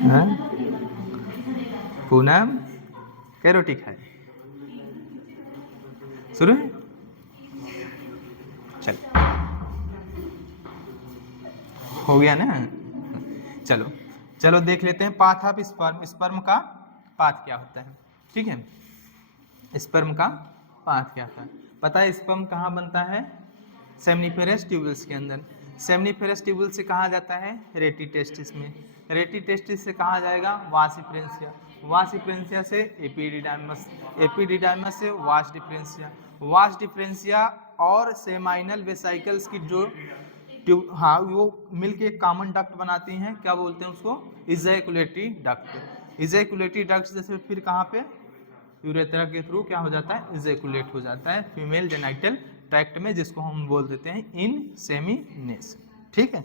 हाँ? पूनम क्या रोटी खाए? शुरू है? चल हो गया ना? चलो चलो देख लेते हैं पाथ ऑफ स्पर्म। स्पर्म का पाथ क्या होता है? ठीक है, स्पर्म का पाथ क्या होता है? पता है स्पर्म कहाँ बनता है? सेमनीफेरस ट्यूबल्स के अंदर। सेमनीफेरस ट्यूबल से कहा जाता है रेटी टेस्टिस में। रेटी टेस्टिस से कहा जाएगा वास डिफरेंशिया। वास डिफरेंशिया से एपिडिडाइमस। एपिडिडाइमस से वास डिफरेंशिया। वास डिफरेंशिया और सेमाइनल वेसाइकल्स की जो ट्यूब, हाँ, वो मिलके एक कॉमन डक्ट बनाती हैं। क्या बोलते हैं उसको? Ejaculatory duct. इजैकुलेटरी डक्ट से फिर कहाँ पे? यूरेथ्रा के थ्रू क्या हो जाता है? इजैकुलेट हो जाता है फीमेल जेनाइटल ट्रैक्ट में, जिसको हम बोल देते हैं इनसेमिनेशन। ठीक है,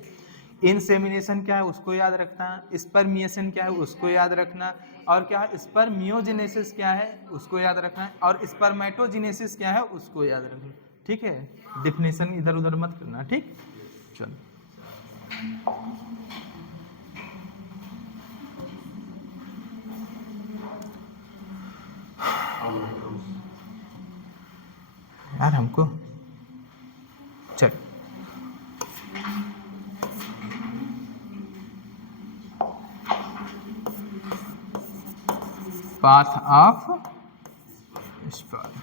इनसेमिनेशन क्या है उसको याद रखना, स्पर्मिएशन क्या है उसको याद रखना, और क्या है स्पर्मियोजेनेसिस क्या है उसको याद रखना, और स्पर्मेटोजेनेसिस क्या है उसको याद रखना। ठीक है, डिफिनेशन इधर उधर मत करना। ठीक, चलो यार हमको चल पाथ ऑफ स्पर्म।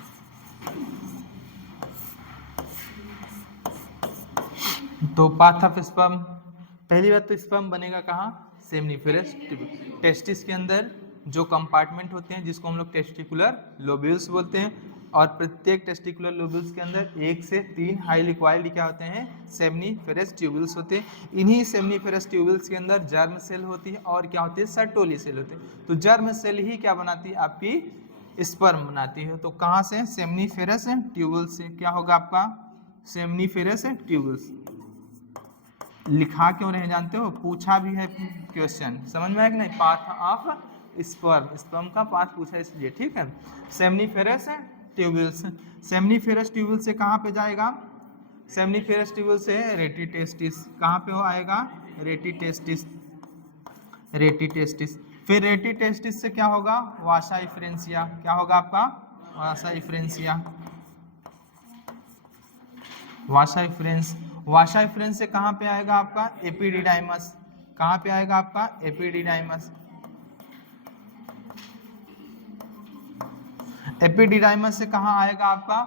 तो पाथ ऑफ स्पर्म, पहली बात तो स्पर्म बनेगा कहाँ? सेमनीफेरस टेस्टिस के अंदर जो कंपार्टमेंट होते हैं जिसको हम लोग टेस्टिकुलर लोब्यूल्स बोलते हैं, और प्रत्येक टेस्टिकुलर लोब्यूल्स के अंदर 1 से 3 हाई लिक्वाइड क्या होते हैं? सेमनीफेरस ट्यूबल्स होते हैं। इन्हीं सेमनीफेरस ट्यूबल्स के अंदर जर्म सेल होती है और क्या होती है? सर्टोली सेल होते हैं। तो जर्म सेल ही क्या बनाती है? आपकी स्पर्म बनाती है। तो कहाँ से? सेमनीफेरस ट्यूबल्स से। क्या होगा आपका? Seminiferous tubules. लिखा क्यों नहीं जानते हो? पूछा भी है क्वेश्चन, समझ में आया कि नहीं? पाथ ऑफ स्पर्म, स्पर्म का पाथ पूछा इसलिए। ठीक है, सेमनीफेरस ट्यूबल्स। सेमनीफेरस ट्यूबल से कहाँ पे जाएगा? सेमनीफेरस ट्यूबल से रेटी टेस्टिस। कहाँ पे हो आएगा? रेटी टेस्टिस। रेटी टेस्टिस, फिर रेटी टेस्टिस से क्या होगा? वासा इफ्रेंसिया। क्या होगा आपका? वासा इफ्रेंसिया। वासा इफ्रेंस। वासा इफ्रेंस से कहाँ पे आएगा आपका? एपिडिडाइमस। कहाँ पे आएगा आपका? एपिडिडाइमस। एपिडिडाइमस से कहाँ आएगा आपका?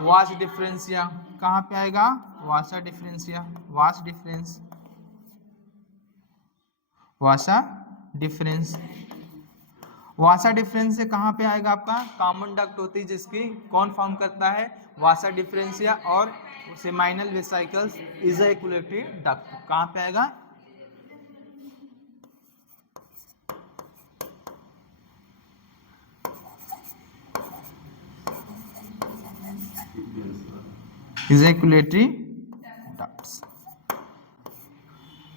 वास डिफरेंशिया। कहाँ पे आएगा? वासा डिफरेंशिया। वास डिफरेंस, वासा डिफरेंस। वासा डिफरेंस से कहाँ पे आएगा आपका? कॉमन डक्ट होती है जिसकी कौन फॉर्म करता है? वासा डिफरेंशिया और सेमाइनल वेसिकल्स इजैकुलेटरी डक्ट। कहाँ पे आएगा? Ejaculatory ducts.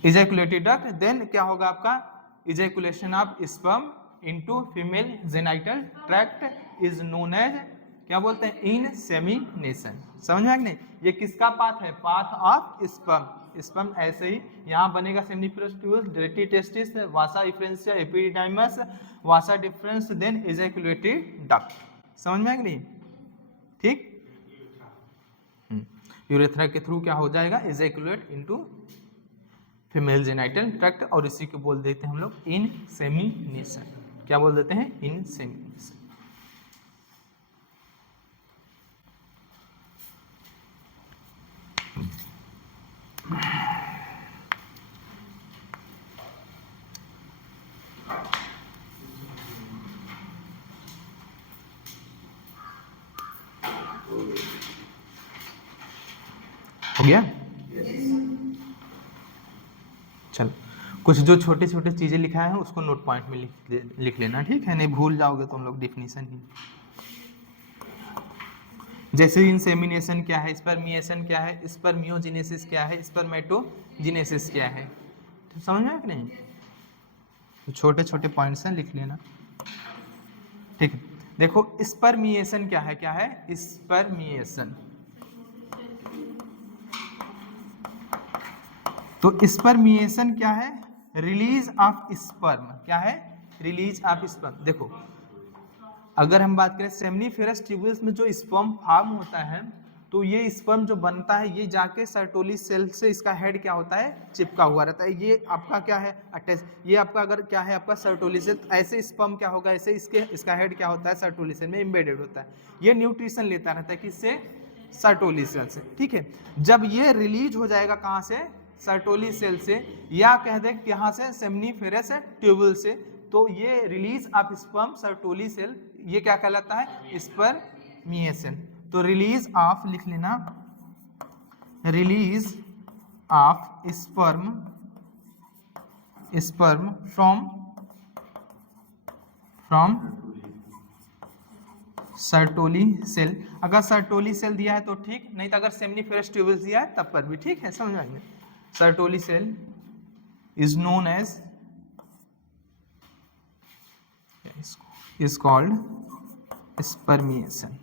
Ejaculatory duct, then क्या होगा आपका? Ejaculation of sperm into female genital tract is known as, क्या बोलते हैं? इनसेमिनेशन। समझ में आ कि नहीं? ये किसका पाथ है? Path of sperm. स्पर्म ऐसे ही यहाँ बनेगा सेमनीफेरस ट्यूबल्स, रेटी टेस्टिस, वासा इफ्रेंसिया, एपिडिडाइमस, वासा डिफरेंस, देन इजैकुलेटरी डक्ट। समझ में आ कि नहीं? ठीक, यूरेथ्रा के थ्रू क्या हो जाएगा? Ejaculate into female genital tract, और इसी को बोल देते हैं हम लोग इनसेमिनेशन। क्या बोल देते हैं? इनसेमिनेशन। हो गया? चलो, कुछ जो छोटे छोटे चीजें लिखा है उसको नोट पॉइंट में लिख लेना। ठीक है, नहीं भूल जाओगे तुम लोग डिफिनीशन ही। जैसे इनसेमिनेशन क्या है, स्पर्मिएशन क्या है, स्पर्मियोजेनेसिस क्या है, स्पर्मेटोजेनेसिस क्या है, तो समझ में आया कि नहीं? तो छोटे छोटे पॉइंट्स हैं, लिख लेना। ठीक है, देखो स्पर्मिएशन क्या है? क्या है स्पर्मिएशन? तो स्पर्मिएशन क्या है? Release of sperm. क्या है? Release of sperm. देखो अगर हम बात करें सेमनीफेरस ट्यूबुल्स में जो स्पर्म फॉर्म होता है, तो ये स्पर्म जो बनता है ये जाके सर्टोली सेल से इसका हेड क्या होता है? चिपका हुआ रहता है। ये आपका क्या है? अटैच। ये आपका अगर क्या है? आपका सर्टोली सेल। ऐसे स्पर्म क्या होगा? ऐसे इसका हेड क्या होता है? सर्टोली सेल में एम्बेडेड होता है। ये न्यूट्रिशन लेता रहता है किससे? सर्टोली सेल से। ठीक है, जब ये रिलीज हो जाएगा कहाँ से? सर्टोली सेल से, या कह दे यहाँ से सेमनीफेरस ट्यूबुल से, तो ये release of sperm Sertoli cell, ये क्या कहलाता है? स्पर्मिएशन। तो रिलीज ऑफ लिख लेना, release of sperm from Sertoli cell. अगर सर्टोली सेल दिया है तो ठीक, नहीं तो अगर सेमनीफेरस ट्यूबुल्स दिया है तब पर भी ठीक है, समझ आएंगे। Sertoli cell is known as, is called spermiation.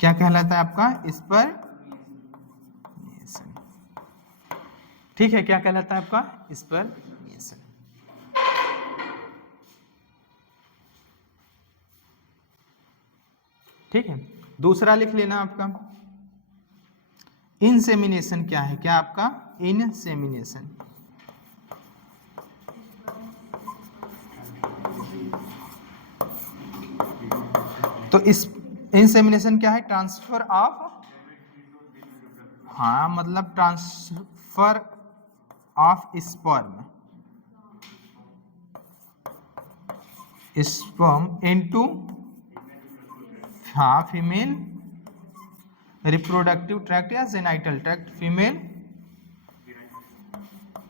क्या कहलाता है आपका? स्पर्मिएशन। ठीक है, क्या कहलाता है आपका? स्पर्मिएशन। ठीक है, दूसरा लिख लेना आपका इंसेमिनेशन। क्या है? क्या आपका? इंसेमिनेशन। तो इस इंसेमिनेशन क्या है? ट्रांसफर ऑफ, हाँ मतलब ट्रांसफर ऑफ स्पर्म इनटू, हाँ फीमेल रिप्रोडक्टिव ट्रैक्ट या genital tract, female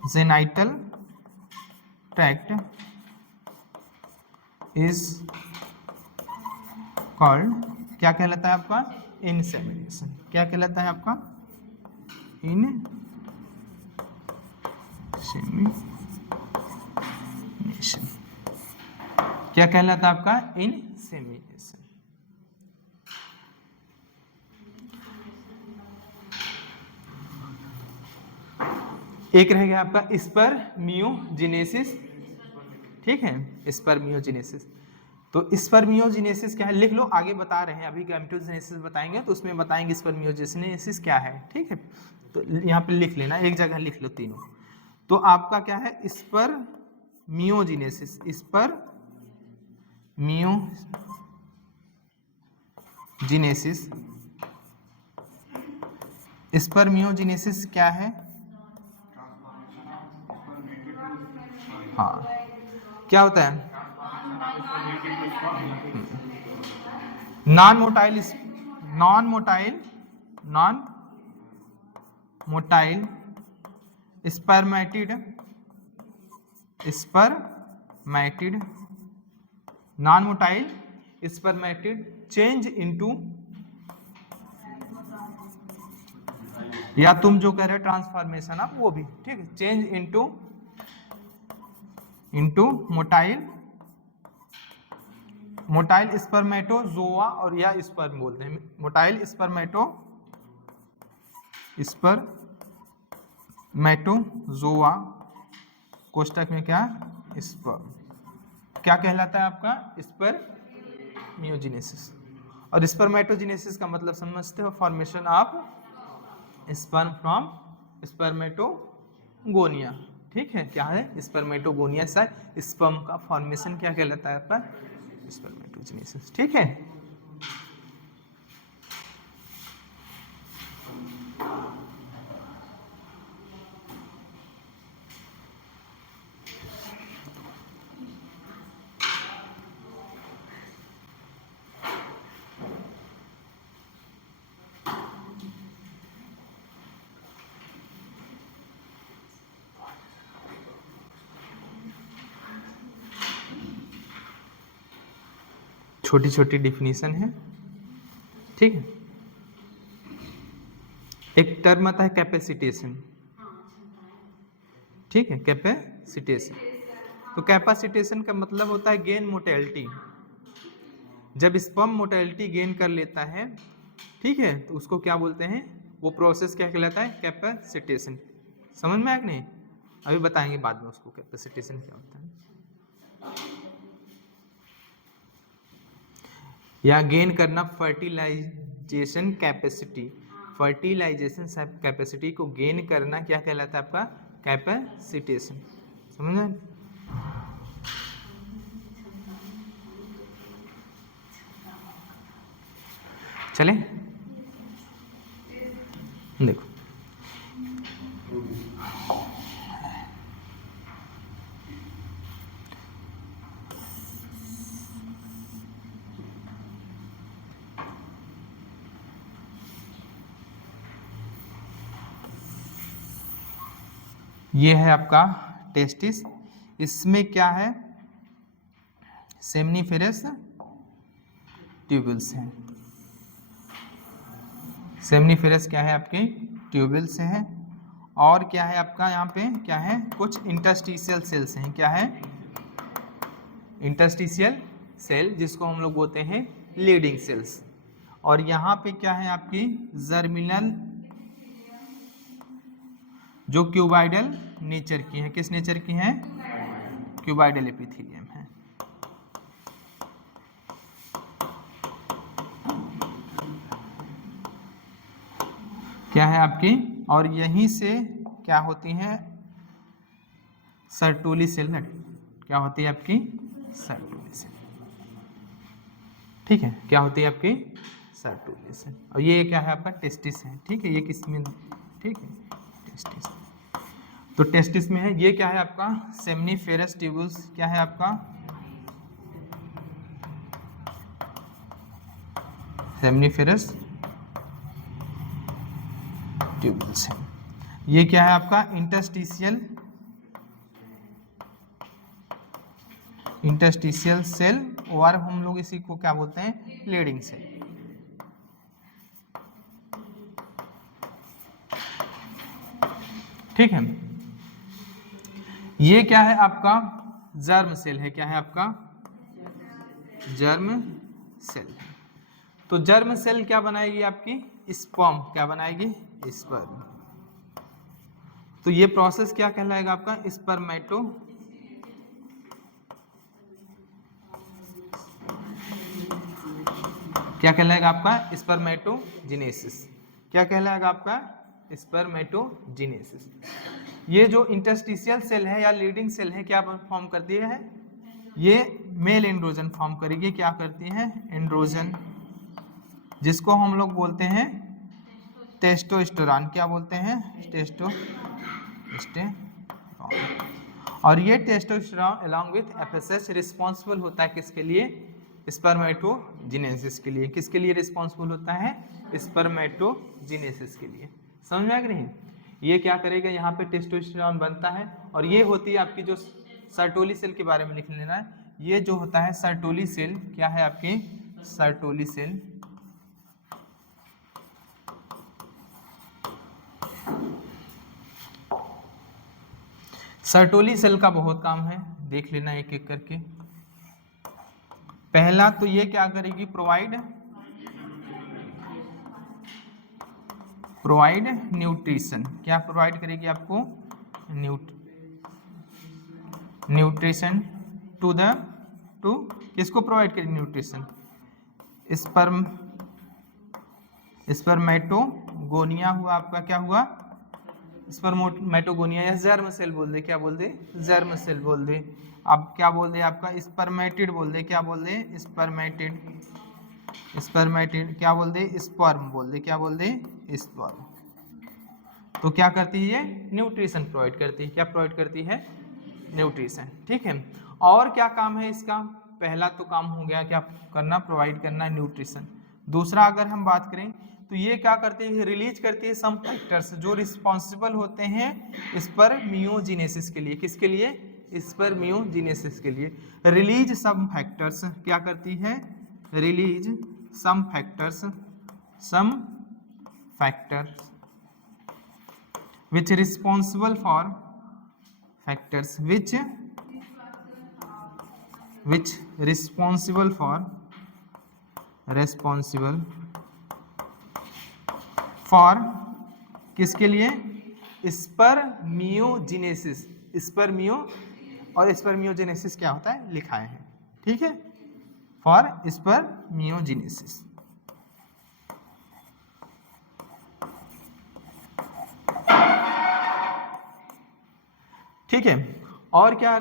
genital tract is called, क्या कहलाता है आपका? इंसेमिनेशन। क्या कहलाता है आपका? इंसेमिनेशन। क्या कहलाता है आपका? इंसेमिनेशन। एक रह गया आपका स्पर्मियोजेनेसिस। ठीक है, स्पर्मियोजेनेसिस। तो स्पर्मियोजेनेसिस क्या है? लिख लो, आगे बता रहे हैं, अभी गैमेटोजेनेसिस बताएंगे तो उसमें बताएंगे स्पर्मियोजेनेसिस क्या है। ठीक है, तो यहाँ पे लिख लेना, एक जगह लिख लो तीनों। तो आपका क्या है? स्पर्मियोजेनेसिस। स्पर्मियोजेनेसिस, स्पर्मियोजेनेसिस क्या है? हाँ, क्या होता है? Non motile spermatid non motile spermatid change into, या तुम जो कह रहे हो ट्रांसफॉर्मेशन आप वो भी ठीक है, चेंज इनटू मोटाइल स्पर्मेटोजोआ, और या स्पर्म बोलते हैं, मोटाइल स्पर्मेटोजोआ कोष्टक में क्या? स्पर्म। क्या कहलाता है आपका? स्पर्मियोजेनेसिस। और स्पर्मेटोजेनेसिस का मतलब समझते हो? Formation of sperm from spermatogonia. ठीक है, क्या है? स्पर्मेटोगोनिया से स्पर्म का फॉर्मेशन क्या कहलाता है आपका? स्पर्मेटोजेनेसिस। ठीक है, छोटी छोटी डिफिनीशन है। ठीक है, एक टर्म आता है कैपेसिटेशन। ठीक है, कैपेसिटेशन। तो कैपेसिटेशन का मतलब होता है गेन मोटेलिटी। जब स्पर्म मोटेलिटी गेन कर लेता है, ठीक है, तो उसको क्या बोलते हैं? वो प्रोसेस क्या कहलाता है? कैपेसिटेशन। समझ में आया कि नहीं? अभी बताएंगे बाद में उसको कैपेसिटेशन क्या होता है। या गेन करना फर्टिलाइजेशन कैपेसिटी, फर्टिलाइजेशन कैपेसिटी को गेन करना क्या कहलाता है? आपका कैपेसिटेशन। समझ में? चले देखो, ये है आपका टेस्टिस। इसमें क्या है? सेमनीफेरस ट्यूबुल्स हैं। सेमनीफेरस क्या है? आपके ट्यूबुल्स हैं। और क्या है आपका यहाँ पे? क्या है? कुछ इंटरस्टिशियल सेल्स हैं। क्या है? इंटरस्टिशियल सेल, जिसको हम लोग बोलते हैं लीडिंग सेल्स। और यहाँ पे क्या है? आपकी जर्मिनल, जो क्यूबाइडल नेचर की है। किस नेचर की है? क्यूबाइडल एपिथेलियम है। क्या है आपकी? और यहीं से क्या होती है? Sertoli cell. क्या होती है आपकी? Sertoli cell. ठीक है, क्या होती है आपकी? Sertoli cell. और ये क्या है? आपका टेस्टिस है। ठीक है, ये किसमें? ठीक है, टेस्टिस। तो टेस्टिस में है। ये क्या है आपका? Seminiferous tubules. क्या है आपका? सेमनीफेरस ट्यूबुल्स है। ये क्या है आपका? इंटरस्टिशियल, इंटरस्टिशियल सेल, और हम लोग इसी को क्या बोलते हैं? Leydig cell. ठीक है, ये क्या है आपका? जर्म सेल है। क्या है आपका? Germ cell. तो जर्म सेल क्या बनाएगी? आपकी स्पर्म। क्या बनाएगी? स्पर्म। तो ये प्रोसेस क्या कहलाएगा? आपका स्पर्मेटो, क्या कहलाएगा? आपका स्पर्मेटोजेनेसिस। क्या कहलाएगा? आपका स्पर्मेटोजेनेसिस। ये जो इंटरस्टिशियल सेल है या लीडिंग सेल है, क्या फॉर्म करती है? ये मेल एंड्रोजन फॉर्म करेगी। क्या करती है? एंड्रोजन, जिसको हम लोग बोलते हैं टेस्टोस्टेरॉन। क्या बोलते हैं? टेस्टोस्टेरॉन। और ये testosterone along with FSH responsible होता है किसके लिए? स्पर्मेटोजेनेसिस के लिए। किसके लिए रिस्पॉन्सिबल होता है? स्पर्मेटोजेनेसिस के लिए। समझ में आ गई नहीं? ये क्या करेगा? यहाँ पे टेस्टोस्टेरॉन बनता है, और ये होती है आपकी जो सर्टोली सेल के बारे में लिख लेना है। ये जो होता है सर्टोली सेल, क्या है आपकी? Sertoli cell. सर्टोली सेल का बहुत काम है, देख लेना एक एक करके। पहला तो ये क्या करेगी? Provide nutrition. क्या प्रोवाइड करेगी आपको? न्यूट्रिशन टू किसको प्रोवाइड करेगी न्यूट्रिशन? स्पर्मेटोगोनिया हुआ आपका। क्या हुआ? स्पर्मेटोगोनिया, या जर्म सेल बोल दे। क्या बोल दे? जर्म सेल बोल दे। अब क्या बोल दे? आपका स्पर्मेटिड बोल दे। क्या बोल दे? स्पर्मेटिड। क्या बोल दे? स्पर्म बोल दे। क्या बोल दे? स्पर्म। तो क्या करती है? ये न्यूट्रिशन प्रोवाइड करती है। क्या प्रोवाइड करती है? न्यूट्रिशन। ठीक है, और क्या काम है इसका? पहला तो काम हो गया क्या करना? प्रोवाइड करना न्यूट्रिशन। दूसरा अगर हम बात करें तो ये क्या करती है? रिलीज करती है सम फैक्टर्स जो रिस्पॉन्सिबल होते हैं स्पर्मियोजेनेसिस के लिए। किसके लिए? स्पर्मियोजेनेसिस के लिए। Release some factors. क्या करती है? Release some factors which responsible for factors which responsible for किसके लिए? स्पर्मियोजेनेसिस। स्पर्मियो और स्पर्मियोजेनेसिस क्या होता है लिखाए हैं, ठीक है, फॉर स्पर्मियोजेनेसिस। ठीक है, और क्या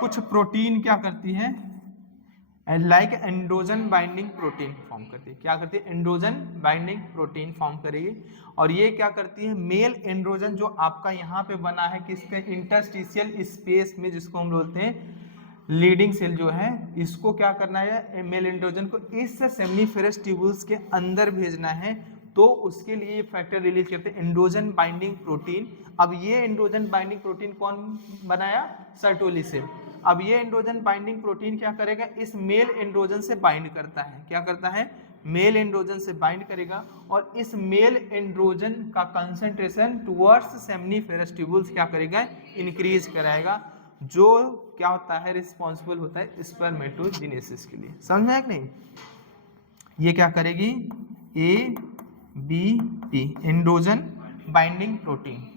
कुछ प्रोटीन क्या करती है? Like androgen binding protein form करती है। क्या करती है? एंड्रोजन बाइंडिंग प्रोटीन फॉर्म करेगी। और ये क्या करती है? मेल एंड्रोजन जो आपका यहाँ पे बना है किसके इंटरस्टिशियल स्पेस में, जिसको हम बोलते हैं लीडिंग सेल जो है, इसको क्या करना है? मेल एंड्रोजन को इस सेमनीफेरस ट्यूबुल्स के अंदर भेजना है, तो उसके लिए ये फैक्टर रिलीज करते हैं एंड्रोजन बाइंडिंग प्रोटीन। अब ये एंड्रोजन बाइंडिंग प्रोटीन कौन बनाया? सर्टोली से। अब ये एंड्रोजन बाइंडिंग प्रोटीन क्या करेगा? इस मेल एंड्रोजन से बाइंड करता है। क्या करता है? मेल एंड्रोजन से बाइंड करेगा, और इस मेल एंड्रोजन का कंसंट्रेशन टुवर्ड्स सेमनीफेरस ट्यूबुल्स क्या करेगा? इंक्रीज कराएगा, जो क्या होता है? रिस्पॉन्सिबल होता है स्पर्मेटोजेनेसिस के लिए। समझ में आया कि नहीं? ये क्या करेगी? ABP androgen binding protein,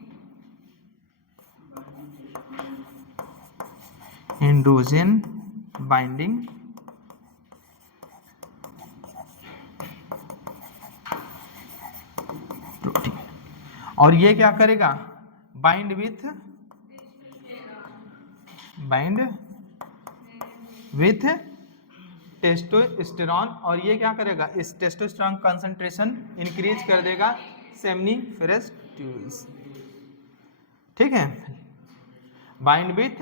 androgen binding protein. और ये क्या करेगा? बाइंड विथ टेस्टोस्टेरॉन, और ये क्या करेगा? इस टेस्टोस्टेरॉन कंसंट्रेशन इंक्रीज कर देगा सेमनीफेरस ट्यूबुल्स। ठीक है, बाइंड विथ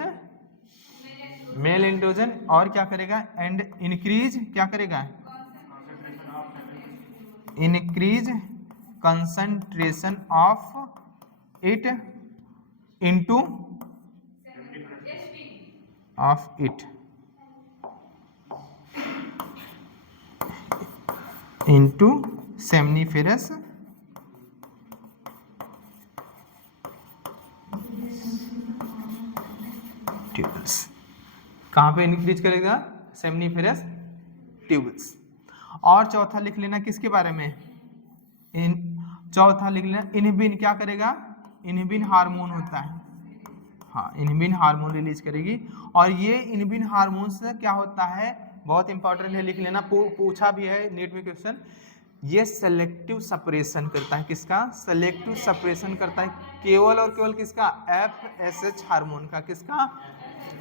मेल एंड्रोजन, और क्या करेगा? एंड इंक्रीज, क्या करेगा? Increase concentration of it into of it into seminiferous tubules. कहाँ पे इंक्रीज करेगा? Seminiferous tubules. और चौथा लिख लेना किसके बारे में? चौथा लिख लेना इनहिबिन। क्या करेगा? इनहिबिन हार्मोन होता है, हाँ, इनहिबिन हार्मोन रिलीज करेगी। और ये इनहिबिन हार्मोन से क्या होता है? बहुत इंपॉर्टेंट है, लिख लेना, पूछा भी है नीट में क्वेश्चन। ये सेलेक्टिव सप्रेशन करता है। किसका? सेलेक्टिव सप्रेशन करता है, केवल और केवल किसका? FSH हार्मोन का। किसका?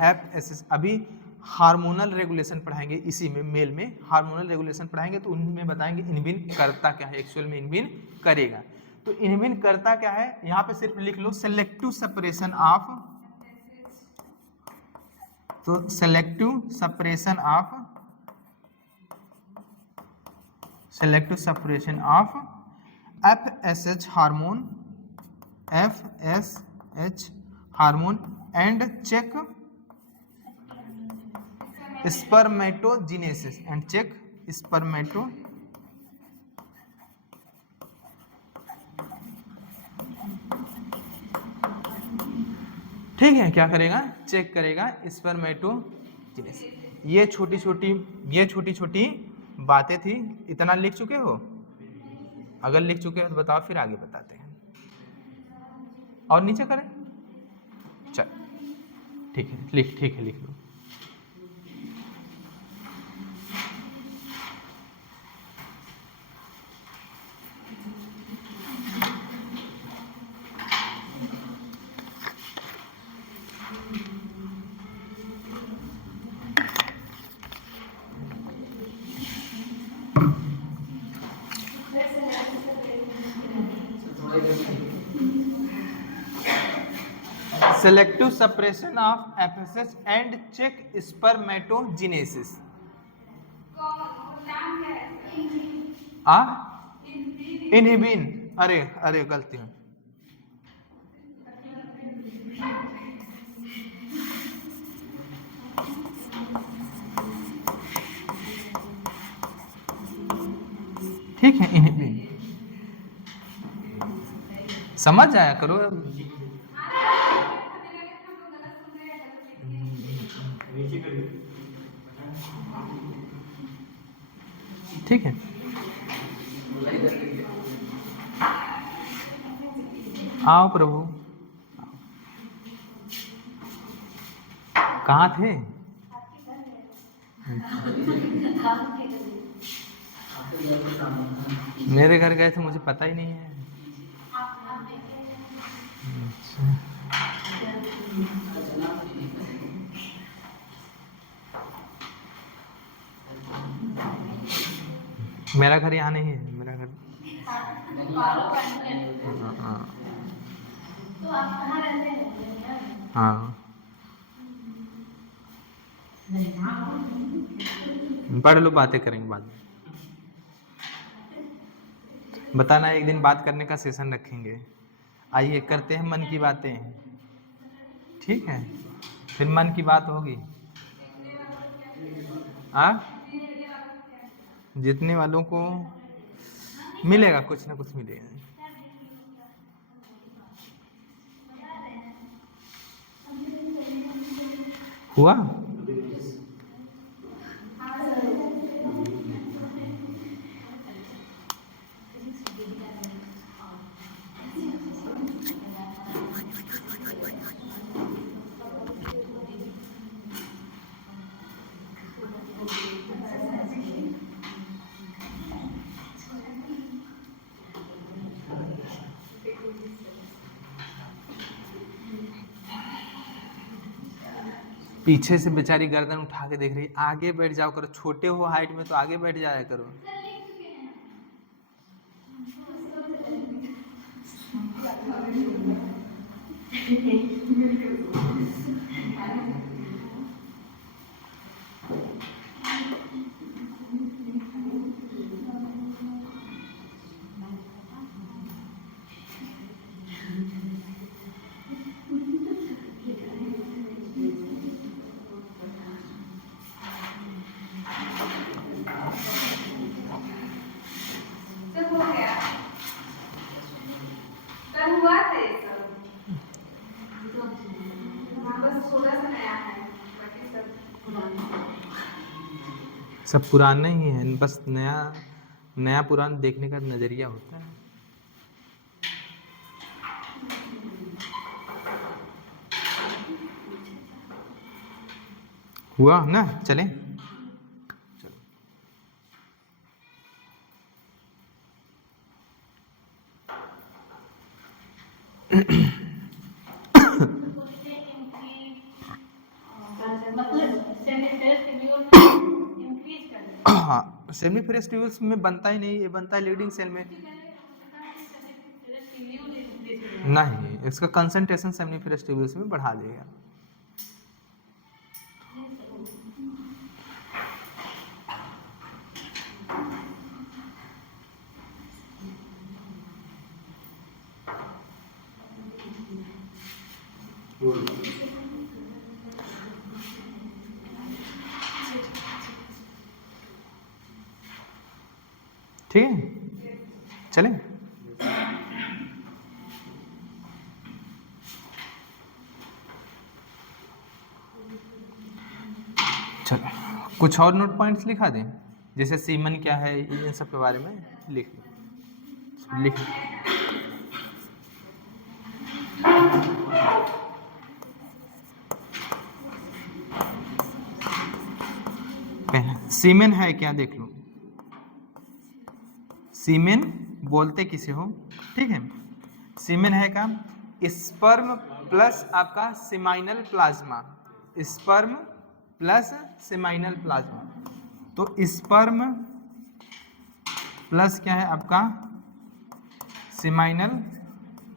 FSH। अभी हार्मोनल रेगुलेशन पढ़ाएंगे इसी में, मेल में हार्मोनल रेगुलेशन पढ़ाएंगे, तो उनमें बताएंगे इनहिबिन करता क्या है, एक्चुअल में इनहिबिन करेगा। तो इनहिबिन करता क्या है? यहाँ पे सिर्फ लिख लो सेलेक्टिव सप्रेशन ऑफ, तो selective suppression of FSH hormone and check spermatogenesis ठीक है, क्या करेगा? चेक करेगा स्पर्मेटोजेनेसिस। ये छोटी छोटी बातें थी। इतना लिख चुके हो? अगर लिख चुके हो तो बताओ, फिर आगे बताते हैं। और नीचे करें? चल ठीक है, लिख लो। Selective suppression of FSH and check spermatogenesis। Inhibin, अरे गलती है। ठीक है, इनहिबिन समझ जाया करो। ठीक है, आओ प्रभु। कहाँ थे? मेरे घर गए थे, मुझे पता ही नहीं है। अच्छा। मेरा घर यहाँ नहीं है, मेरा घर हाँ। तो आप कहाँ रहते हैं? हाँ, पढ़ लो, बातें करेंगे बाद में। बताना, एक दिन बात करने का सेशन रखेंगे। आइए करते हैं मन की बातें, ठीक है? फिर मन की बात होगी। जितने वालों को मिलेगा, कुछ ना कुछ मिलेगा। हुआ? पीछे से बेचारी गर्दन उठा के देख रही है। आगे बैठ जाओ करो, छोटे हो हाइट में तो आगे बैठ जाया करो। सब पुराना ही है, बस नया नया पुराना देखने का नजरिया होता है। हुआ ना? चलें। हाँ, सेमी फेरस ट्यूब्स में बनता ही नहीं, ये बनता है लीडिंग सेल में। नहीं, इसका कंसंट्रेशन सेमी फेरस ट्यूब्स में बढ़ा देगा। ठीक है, चलें। चलो, कुछ और नोट पॉइंट्स लिखा दें, जैसे सीमन क्या है, इन सब के बारे में लिख सीमेन है क्या, देख लो। सीमेन बोलते किसे हो, ठीक है? सीमेन है का स्पर्म प्लस आपका seminal plasma, sperm plus seminal plasma. तो स्पर्म प्लस क्या है आपका सेमाइनल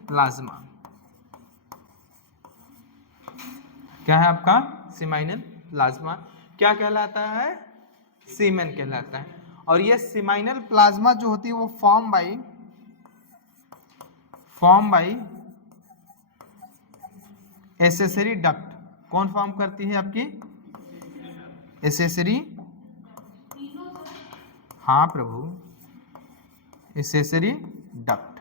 प्लाज्मा, क्या है आपका सेमाइनल प्लाज्मा, क्या कहलाता है? सीमेन कहलाता है। और ये सेमाइनल प्लाज्मा जो होती है वो फॉर्म बाई एसेसरी डक्ट। कौन फॉर्म करती है आपकी? एसेसरी, हाँ प्रभु, एसेसरी डक्ट।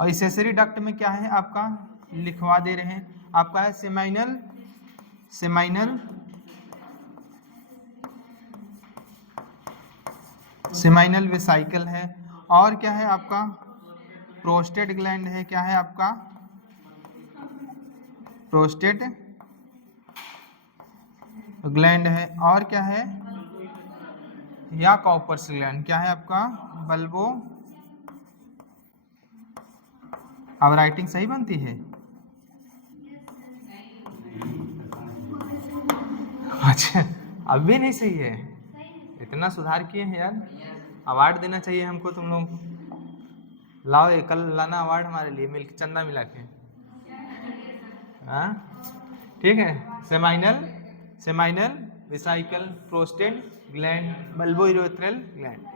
और एसेसरी डक्ट में क्या है आपका, लिखवा दे रहे हैं आपका, है सेमाइनल वेसाइकल है। और क्या है आपका? प्रोस्टेट ग्लैंड है। क्या है आपका? प्रोस्टेट ग्लैंड है, और क्या है, या कॉपर्स ग्लैंड, क्या है आपका, बल्बो। अब राइटिंग सही बनती है? अच्छा, अब भी नहीं सही है? इतना सुधार किए हैं यार, अवार्ड देना चाहिए हमको तुम लोगों को। लाओ ये कल लाना अवार्ड हमारे लिए, मिल चंदा मिला के। हाँ ठीक है। Seminal, seminal vesicle, prostate gland, bulbourethral gland.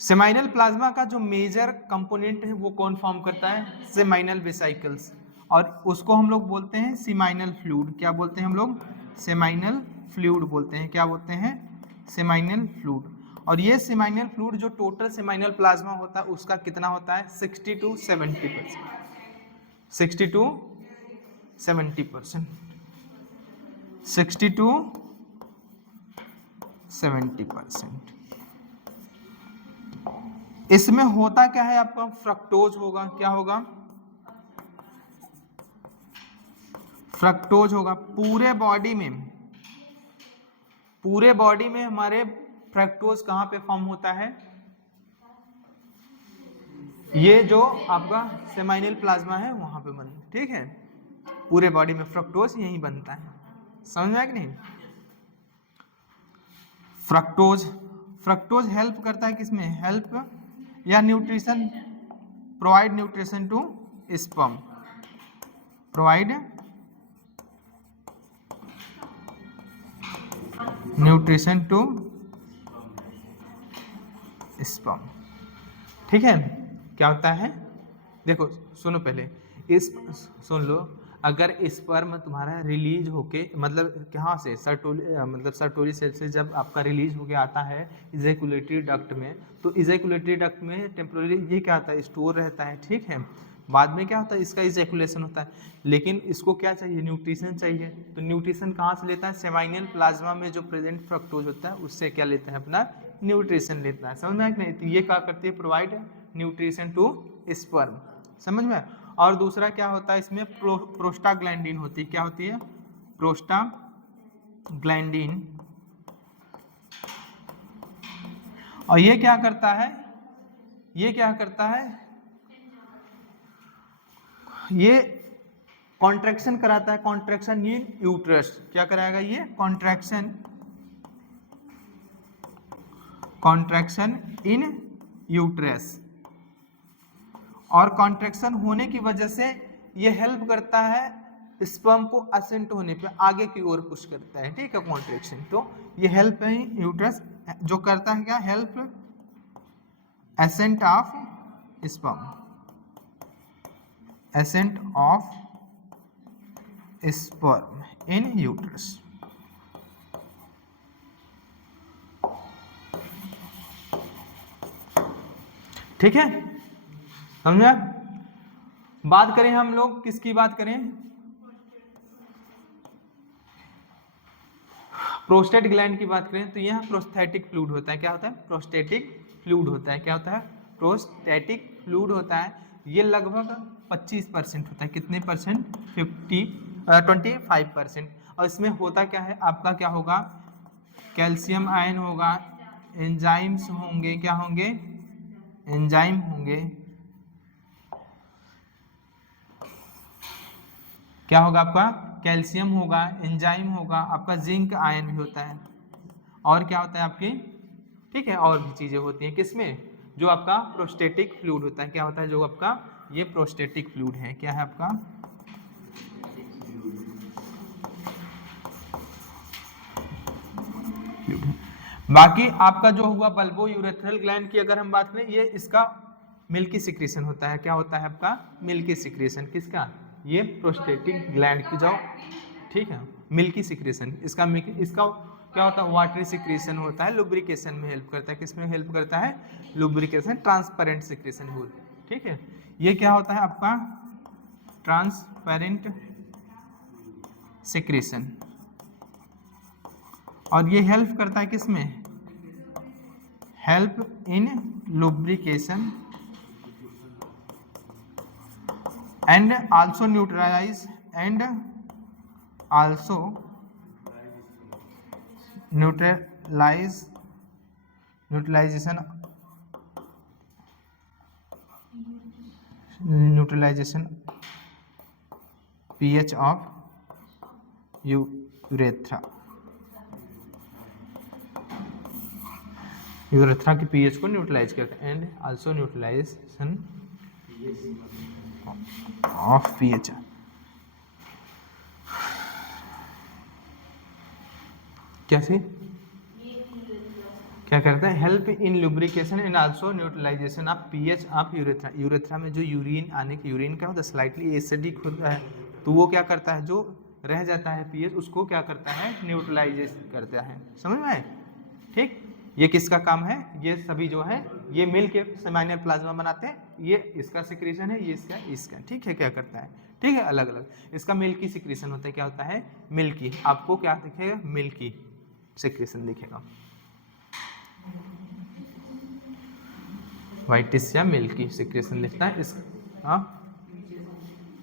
Seminal plasma का जो मेजर कंपोनेंट है वो कौन फॉर्म करता है, सेमाइनल वेसिकल्स, और उसको हम लोग बोलते हैं सेमाइनल फ्लूइड। क्या बोलते हैं हम लोग, सेमाइनल फ्लूइड बोलते हैं। क्या बोलते हैं, सेमाइनल फ्लूइड। और ये सेमाइनल फ्लूइड जो टोटल सेमाइनल प्लाज्मा होता है उसका कितना होता है, 60 to 70%, 60 to 70%, 60 to 70%। इसमें होता क्या है आपका, फ्रक्टोज होगा। क्या होगा, फ्रक्टोज होगा। पूरे बॉडी में, पूरे बॉडी में हमारे फ्रक्टोज कहाँ पे फॉर्म होता है, ये जो आपका सेमाइनल प्लाज्मा है वहां पे बनता है। ठीक है, पूरे बॉडी में फ्रक्टोज यही बनता है। समझ में आया कि नहीं? फ्रक्टोज, फ्रक्टोज हेल्प करता है किसमें, हेल्प या nutrition, provide nutrition to sperm, provide nutrition to sperm. ठीक है, क्या होता है, देखो सुनो पहले, इस सुन लो, अगर स्पर्म तुम्हारा रिलीज होके, मतलब कहाँ से, मतलब सर्टोरी सेल से जब आपका रिलीज होके आता है इजैकुलेटरी डक्ट में, तो इजैकुलेटरी डक्ट में टेम्पोररी ये क्या होता है, स्टोर रहता है। ठीक है, बाद में क्या होता है, इसका इजैकुलेशन होता है, लेकिन इसको क्या चाहिए, न्यूट्रिशन चाहिए। तो न्यूट्रिशन कहाँ से लेता है, सेमाइनल प्लाज्मा में जो प्रेजेंट फ्रक्टोज होता है उससे क्या लेता है, अपना न्यूट्रिशन लेता है। समझ में आया कि नहीं? तो ये क्या करती है, प्रोवाइड न्यूट्रिशन टू स्पर्म। समझ में? और दूसरा क्या होता है इसमें, प्रोस्टाग्लैंडिन होती है। क्या होती है, प्रोस्टाग्लैंडिन। और ये क्या करता है, ये क्या करता है, ये कॉन्ट्रैक्शन कराता है, कॉन्ट्रैक्शन इन यूट्रस। क्या कराएगा ये, कॉन्ट्रैक्शन, कॉन्ट्रैक्शन इन यूट्रस। और कॉन्ट्रैक्शन होने की वजह से ये हेल्प करता है स्पर्म को असेंट होने पे आगे की ओर पुश करता है। ठीक है, कॉन्ट्रैक्शन, तो ये हेल्प है यूट्रस जो करता है, क्या, help ascent of sperm, ascent of sperm in uterus. ठीक है, समझा? बात करें हम लोग किसकी बात करें, प्रोस्टेट ग्लैंड की बात करें, तो यहाँ प्रोस्थेटिक फ्लूइड होता है। क्या होता है, प्रोस्टेटिक फ्लूइड होता है। क्या होता है, प्रोस्टेटिक फ्लूइड होता है। ये लगभग 25% होता है। कितने परसेंट, 25%। और इसमें होता क्या है आपका, क्या होगा, कैल्शियम आयन होगा, एंजाइम्स होंगे। क्या होंगे, एंजाइम होंगे। क्या होगा आपका, कैल्शियम होगा, एंजाइम होगा, आपका जिंक आयन भी होता है, और क्या होता है आपकी, ठीक है, और भी चीजें होती हैं किसमें, जो आपका प्रोस्टेटिक फ्लूइड होता है। क्या होता है, जो आपका ये प्रोस्टेटिक फ्लूइड है, क्या है आपका, बाकी आपका जो हुआ बल्बोयूरेथ्रल ग्लैंड की अगर हम बात करें, ये इसका मिल्की सिक्रीशन होता है। क्या होता है आपका, मिल्की सिक्रीशन, किसका, ये प्रोस्टेटिक ग्लैंड की जो, ठीक है, मिल्की सिक्रीशन, इसका क्या होता है, वाटरी सिक्रीशन होता है, लुब्रिकेशन में हेल्प करता है। किसमें हेल्प करता है, लुब्रिकेशन, ट्रांसपेरेंट सिक्रीशन हो। ठीक है, ये क्या होता है आपका, ट्रांसपेरेंट सिक्रीशन, और ये हेल्प करता है किसमें, help in lubrication and also neutralize and also neutralization pH of urethra की पीएच को न्यूट्रलाइज करते हैं and also neutralization of pH. कैसे क्या करता है? Help in lubrication and also neutralization of pH of urethra. Urethra में जो यूरिन आने के यूरिन क्या होता है? स्लाइटली एसिडिक होता है, तो वो क्या करता है? जो रह जाता है पीएच उसको क्या करता है? न्यूट्रलाइज करता है। समझ में आए? ठीक, ये किसका काम है? ये सभी जो है ये मिल के सेमाइनल प्लाज्मा बनाते हैं। ये इसका सिक्रीशन है, ये इसका ठीक है। क्या करता है? ठीक है, अलग अलग इसका मिल्की सिक्रीशन होता है। क्या होता है? मिल्की। आपको क्या दिखेगा? मिल्की सिक्रीशन दिखेगा, व्हाइटिश या मिल्की सिक्रीशन दिखता है इस। हाँ,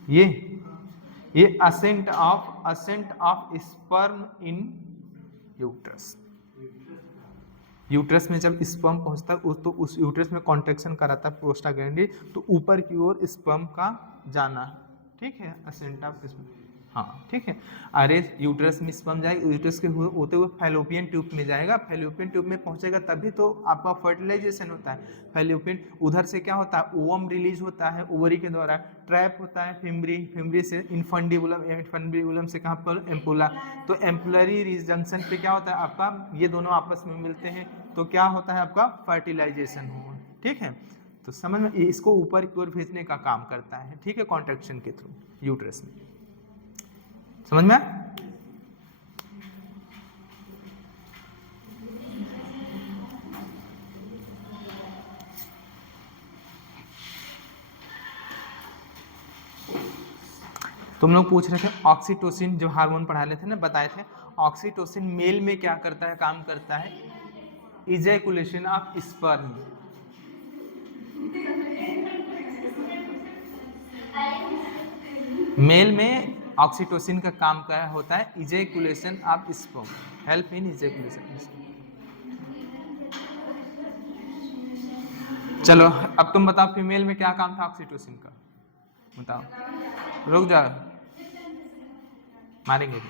ये ascent of sperm in uterus. Uterus में जब स्पर्म पहुंचता है तो उस यूट्रस में कॉन्ट्रैक्शन कराता है प्रोस्टाग्लैंडिन, तो ऊपर की ओर स्पर्म का जाना, ठीक है, असेंट ऑफ स्पर्म। हाँ ठीक है। अरे यूट्रस में स्पर्म जाएगा, यूट्रस के होते हुए फैलोपियन ट्यूब में जाएगा, फैलोपियन ट्यूब में पहुंचेगा तभी तो आपका फर्टिलाइजेशन होता है। फैलोपियन उधर से क्या होता है? ओवम रिलीज होता है ओवरी के द्वारा, ट्रैप होता है फिम्बरी से इनफंडिबुलम से कहाँ पर? एम्पुला। तो एम्पुलरी जंक्शन पे क्या होता है आपका? ये दोनों आपस में मिलते हैं तो क्या होता है आपका? फर्टिलाइजेशन हो। ठीक है, तो समझ में, इसको ऊपर की ओर भेजने का काम करता है, ठीक है, कॉन्ट्रैक्शन के थ्रू यूट्रस में। समझ में? तुम लोग पूछ रहे थे ऑक्सीटोसिन, जो हार्मोन पढ़ा रहे थे ना, बताए थे ऑक्सीटोसिन मेल में क्या करता है? काम करता है इजैकुलेशन ऑफ स्पर्म। मेल में ऑक्सीटोसिन का काम क्या होता है? Ejaculation of sperm, help in ejaculation. चलो अब तुम बताओ फीमेल में क्या काम था ऑक्सीटोसिन का? बताओ। रुक जाओ, मारेंगे।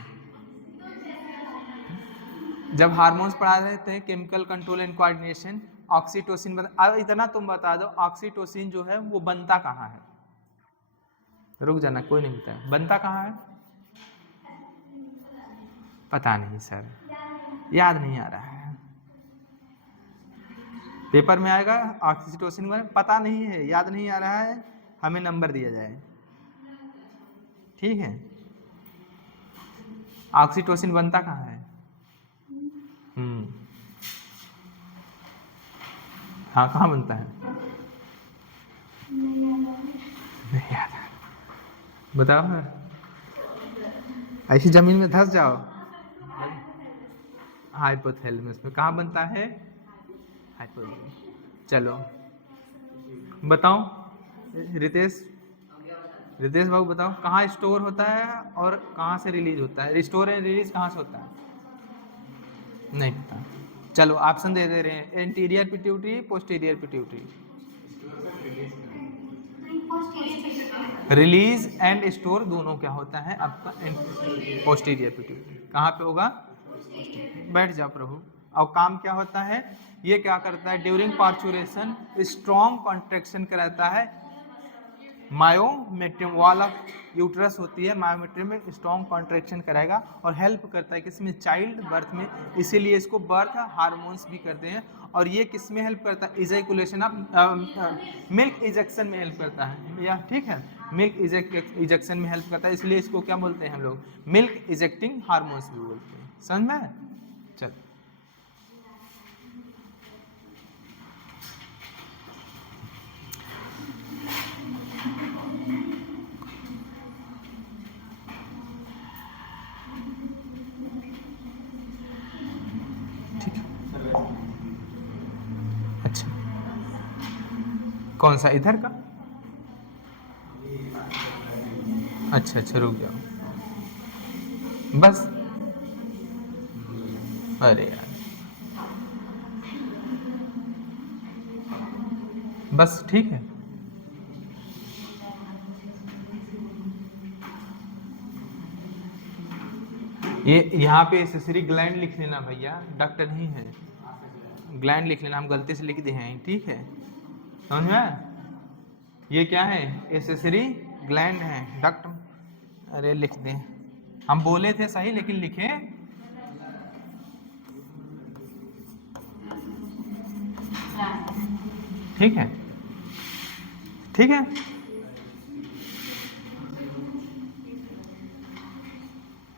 जब हार्मोन्स पढ़ा रहे थे chemical control and coordination, oxytocin अब इतना तुम बता दो ऑक्सीटोसिन जो है वो बनता कहाँ है? रुक जाना, कोई नहीं बताया बनता कहाँ है? पता नहीं सर, याद नहीं आ रहा है। पेपर में आएगा ऑक्सीटोसिन में, पता नहीं है, याद नहीं आ रहा है, हमें नंबर दिया जाए, ठीक है। ऑक्सीटोसिन बनता कहाँ है? हाँ, कहाँ बनता है? नहीं याद, बताओ। ऐसी जमीन में धंस जाओ। हाइपोथैलेमस में कहाँ बनता है? हाइपोथैलेमस। चलो बताओ रितेश बाबू, बताओ कहाँ स्टोर होता है और कहाँ से रिलीज होता है? स्टोर एंड रिलीज कहाँ से होता है? नहीं पता। चलो ऑप्शन दे रहे हैं, anterior pituitary, posterior pituitary. Release and store दोनों क्या होता है आपका? Posterior pituitary. कहाँ पे होगा? बैठ जाओ प्रभु। और काम क्या होता है? ये क्या करता है? ड्यूरिंग पार्चुरेशन स्ट्रॉन्ग कॉन्ट्रैक्शन कराता है। मायोमेट्रियम वॉल ऑफ यूट्रस होती है, मायोमेट्रियम में स्ट्रॉन्ग कॉन्ट्रैक्शन कराएगा और हेल्प करता है किसमें? चाइल्ड बर्थ में। इसीलिए इसको बर्थ हार्मोन्स भी करते हैं। और ये किस में हेल्प करता है? इजैकुलेशन ऑफ मिल्क इजेक्शन में हेल्प करता है, या ठीक है, मिल्क इजेक्शन में हेल्प करता है। इसलिए इसको क्या बोलते हैं हम लोग? मिल्क इजेक्टिंग हार्मोन्स भी बोलते हैं। समझ में? चल कौन सा? इधर का अच्छा रुक जाओ बस। अरे यार बस ठीक है। ये यहाँ पे एसेसरी ग्लैंड लिख लेना भैया, डक्ट नहीं है, ग्लैंड लिख लेना, हम गलती से लिख दिए हैं, ठीक है, समझ में आया? ये क्या है? एसेसरी ग्लैंड है, डक्ट। अरे लिख दें, हम बोले थे सही लेकिन लिखे ठीक है, ठीक है।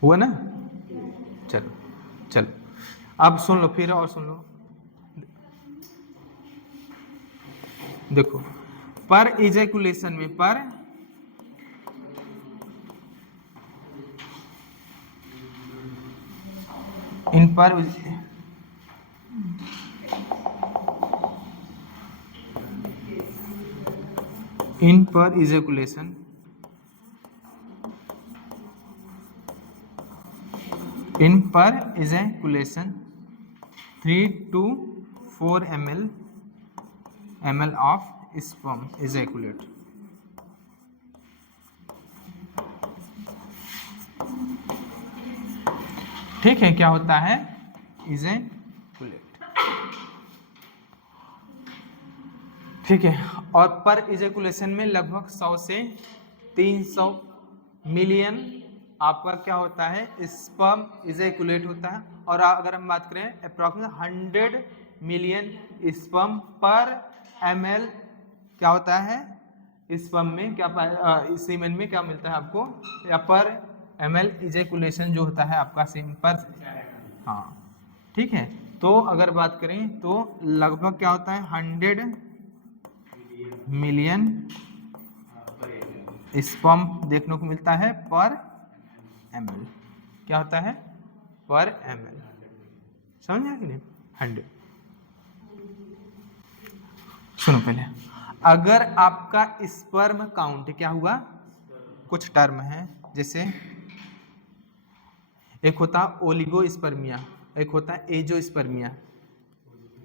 हुआ ना? चलो चलो अब सुन लो, फिर और सुन लो। देखो पर इजैकुलेशन में, पर इन पर इन पर इजैकुलेशन, इन पर ejaculation 3 to 4 ml of sperm ejaculate। ठीक है, क्या होता है? इजैकुलेट, ठीक है। और पर इजैकुलेशन में लगभग 100 से 300 मिलियन आपका क्या होता है? स्पर्म इजैकुलेट होता है। और अगर हम बात करें अप्रॉक्सीमेट 100 मिलियन स्पर्म पर ml क्या होता है? स्पर्म में क्या सीमेन में क्या मिलता है आपको? या पर ml इजैकुलेशन जो होता है आपका सीमेन पर, हाँ ठीक है। तो अगर बात करें तो लगभग क्या होता है? 100 मिलियन स्पर्म देखने को मिलता है पर ml। क्या होता है? पर ml, समझ में आया कि नहीं? 100। सुनो पहले, अगर आपका स्पर्म काउंट क्या हुआ, कुछ टर्म है, जैसे एक होता ओलिगोस्पर्मिया, एक होता एजोस्पर्मिया।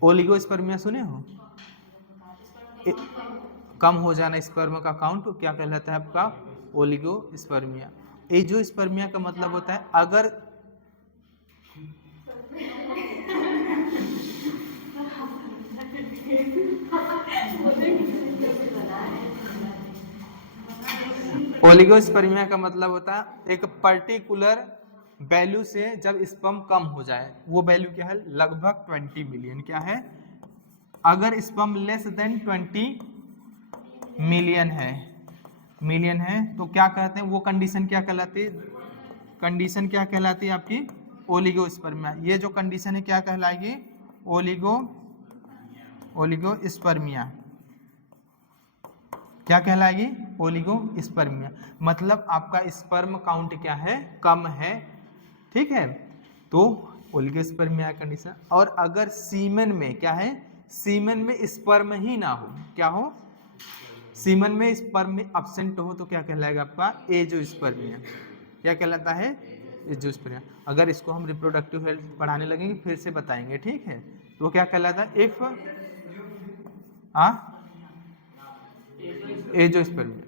ओलिगोस्पर्मिया सुने हो? कम हो जाना स्पर्म का काउंट क्या कहलाता है आपका? ओलिगोस्पर्मिया। एजोस्पर्मिया का मतलब होता है अगर ओलिगोस्पर्मिया का मतलब होता है एक पर्टिकुलर वैल्यू से जब स्पर्म कम हो जाए, वो वैल्यू क्या है? लगभग 20 मिलियन। क्या है? अगर स्पर्म लेस देन 20 मिलियन है तो क्या कहते हैं? वो कंडीशन क्या कहलाती है? कंडीशन क्या कहलाती है आपकी? ओलिगोस्पर्मिया। ये जो कंडीशन है क्या कहलाएगी? ओलिगोस्पर्मिया। क्या कहलाएगी? ओलिगोस्पर्मिया। मतलब आपका स्पर्म काउंट क्या है? कम है, ठीक है, तो ओलिगोस्पर्मिया कंडीशन। और अगर सीमेन में क्या है? सीमेन में स्पर्म ही ना हो, क्या हो? सीमेन में स्पर्म में एब्सेंट हो तो क्या कहलाएगा आपका? एजोस्पर्मिया। क्या कहलाता है? एजोस्पर्मिया। अगर इसको हम रिप्रोडक्टिव हेल्थ पढ़ाने लगेंगे फिर से बताएंगे, ठीक है। तो क्या कहलाता है? इफ एजोस्पर्मिया,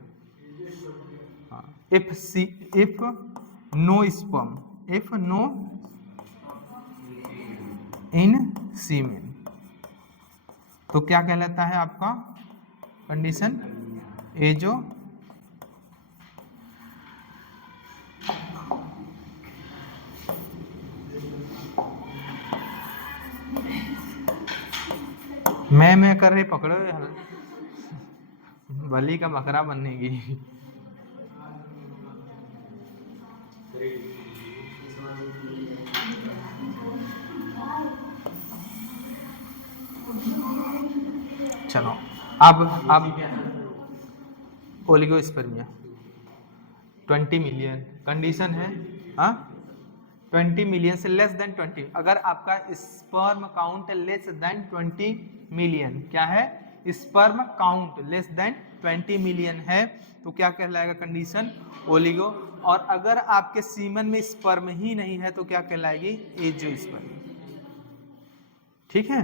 हाँ, if no sperm, if no in semen, तो क्या कहलाता है आपका कंडीशन? एजो मैं कर रही, पकड़ो यार, बलि का बकरा बनेगी। चलो अब ओलिगोस्पर्मिया 20 मिलियन कंडीशन है, हाँ 20 मिलियन से लेस देन 20। अगर आपका sperm count less than 20 million, क्या है? Sperm count less than 20 million है तो क्या कहलाएगा कंडीशन ओलिगो। और अगर आपके सीमन में स्पर्म ही नहीं है तो क्या कहलाएगी एजियोस्पर्म। ठीक है,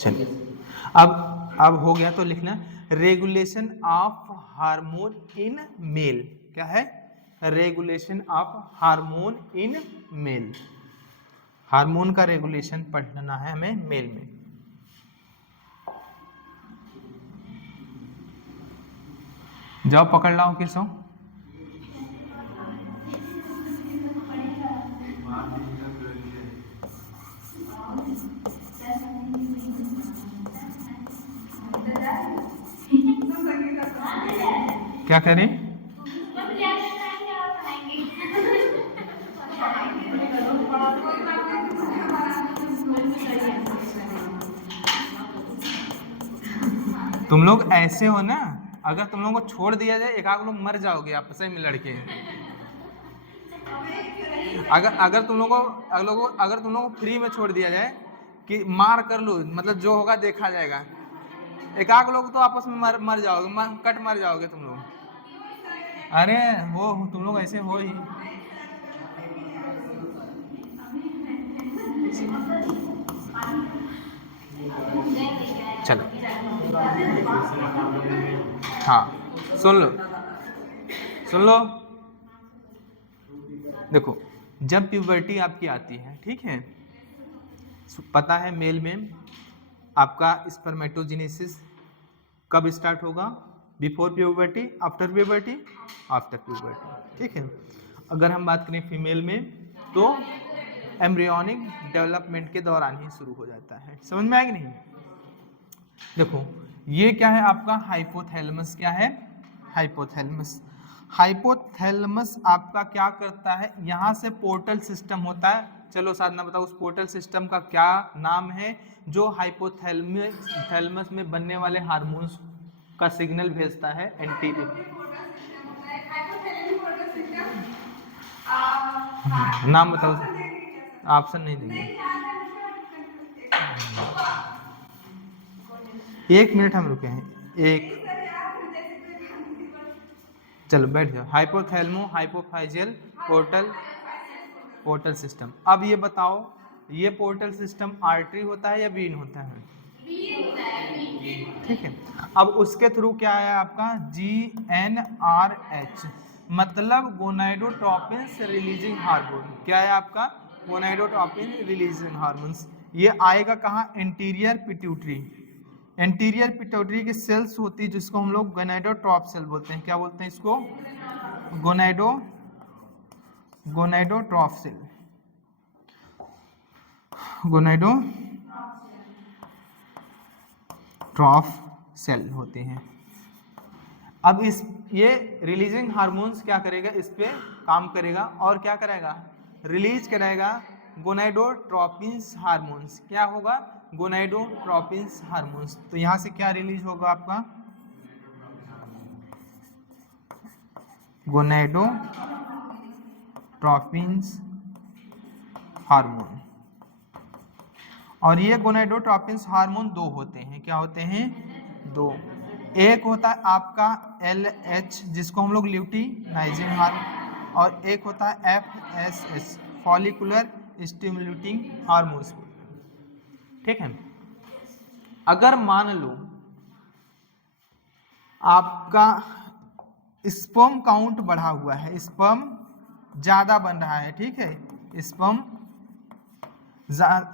चलिए अब हो गया तो लिखना regulation of hormone in male. क्या है? Regulation of hormone in male. Hormone का रेगुलेशन पढ़ना है हमें मेल में। जाओ पकड़ लाओ किसो। क्या करें? तुम लोग ऐसे हो ना, अगर तुम लोगों को छोड़ दिया जाए एक आध लोग मर जाओगे आपस में लड़के। अगर तुम लोगों को फ्री में छोड़ दिया जाए कि मार कर लो, मतलब जो होगा देखा जाएगा, एक आध लोग तो आपस में मर जाओगे, कट मर जाओगे तुम लोग। अरे वो तुम लोग ऐसे हो ही। चलो हाँ सुन लो देखो, जब प्यूबर्टी आपकी आती है, ठीक है, पता है मेल में आपका स्पर्मेटोजेनेसिस कब स्टार्ट होगा? Before puberty, after puberty, after puberty. ठीक है, अगर हम बात करें फीमेल में तो एम्ब्रियोनिक डेवलपमेंट के दौरान ही शुरू हो जाता है। समझ में आएगी नहीं? देखो ये क्या है आपका हाइपोथैलेमस। क्या है? हाइपोथैलेमस। हाइपोथैलेमस आपका क्या करता है? यहाँ से पोर्टल सिस्टम होता है। चलो साधना बताओ उस पोर्टल सिस्टम का क्या नाम है जो हाइपोथैलेमस में बनने वाले हार्मोन्स का सिग्नल भेजता है एंटीरियर। नाम बताओ। ऑप्शन नहीं देंगे। एक मिनट हम रुके हैं। एक चलो बैठ जाओ। हाइपोथैलेमो हाइपोफाइजियल पोर्टल सिस्टम। अब ये बताओ ये पोर्टल सिस्टम आर्टरी होता है या वीन होता है? ठीक है, अब उसके थ्रू क्या आया आपका GnRH, मतलब गोनाडोट्रोपिन रिलीजिंग हार्मोन। क्या है आपका? Gonadotropin releasing hormones. ये आएगा कहाँ? Anterior pituitary. एंटीरियर पिट्यूटरी की सेल्स होती है जिसको हम लोग गोनाडोट्रोप सेल बोलते हैं। क्या बोलते हैं इसको? गोनाडोट्रोप सेल। गोनाडोट्रोप सेल होते हैं। अब ये रिलीजिंग हार्मोन्स क्या करेगा? इस पे काम करेगा और क्या करेगा? रिलीज कराएगा गोनाडोट्रोपिन्स हार्मोन्स। क्या होगा? Gonadotropins hormones. तो यहां से क्या रिलीज होगा आपका? Gonadotropins hormone. और ये गोनाडोट्रोपिन्स हार्मोन दो होते हैं। क्या होते हैं? दो। एक होता है आपका LH जिसको हम लोग ल्यूटिनाइजिंग हार्मोन, और एक होता है FSH फॉलिकुलर स्टिमुलेटिंग हार्मोन्स। ठीक है, अगर मान लो आपका स्पर्म काउंट बढ़ा हुआ है, स्पर्म ज्यादा बन रहा है, ठीक है,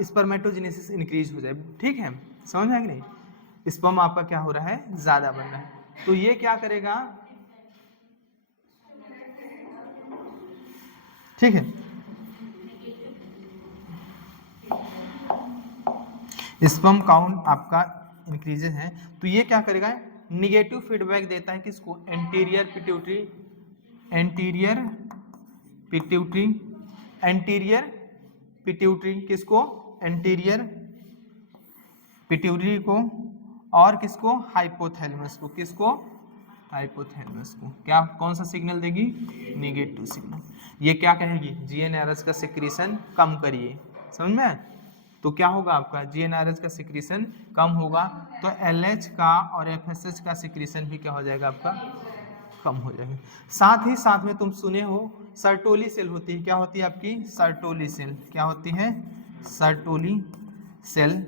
स्पर्मेटोजेनेसिस इंक्रीज हो जाए, ठीक है, समझ में कि नहीं? स्पर्म आपका क्या हो रहा है? ज्यादा बन रहा है, तो ये क्या करेगा? ठीक है, स्पर्म काउंट आपका इंक्रीजेस है तो ये क्या करेगा? निगेटिव फीडबैक देता है किसको? एंटीरियर पिट्यूटरी किसको? एंटीरियर पिट्यूटरी को, और किसको? हाइपोथैलेमस को। किसको? हाइपोथैलेमस को। क्या कौन सा सिग्नल देगी? Negative signal. ये क्या कहेगी? GnRH का सेक्रेशन कम करिए, समझ में? तो क्या होगा आपका GnRH का सिक्रीशन कम होगा, तो LH का और FSH का सिक्रीशन भी क्या हो जाएगा आपका, कम हो जाएगा। साथ ही साथ में तुम सुने हो सर्टोली सेल होती है, क्या होती है आपकी, सर्टोली सेल, क्या होती है, सर्टोली सेल,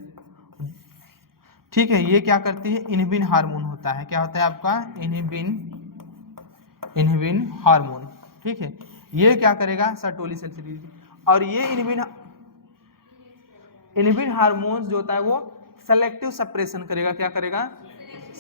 ठीक है। ये क्या करती है, इनहिबिन हार्मोन होता है, क्या होता है आपका, इनहिबिन हार्मोन, ठीक है। ये क्या करेगा, सर्टोली सेल से, और ये इनहिबिन हार्मोन्स जो होता है वो सेलेक्टिव सप्रेशन करेगा, क्या करेगा,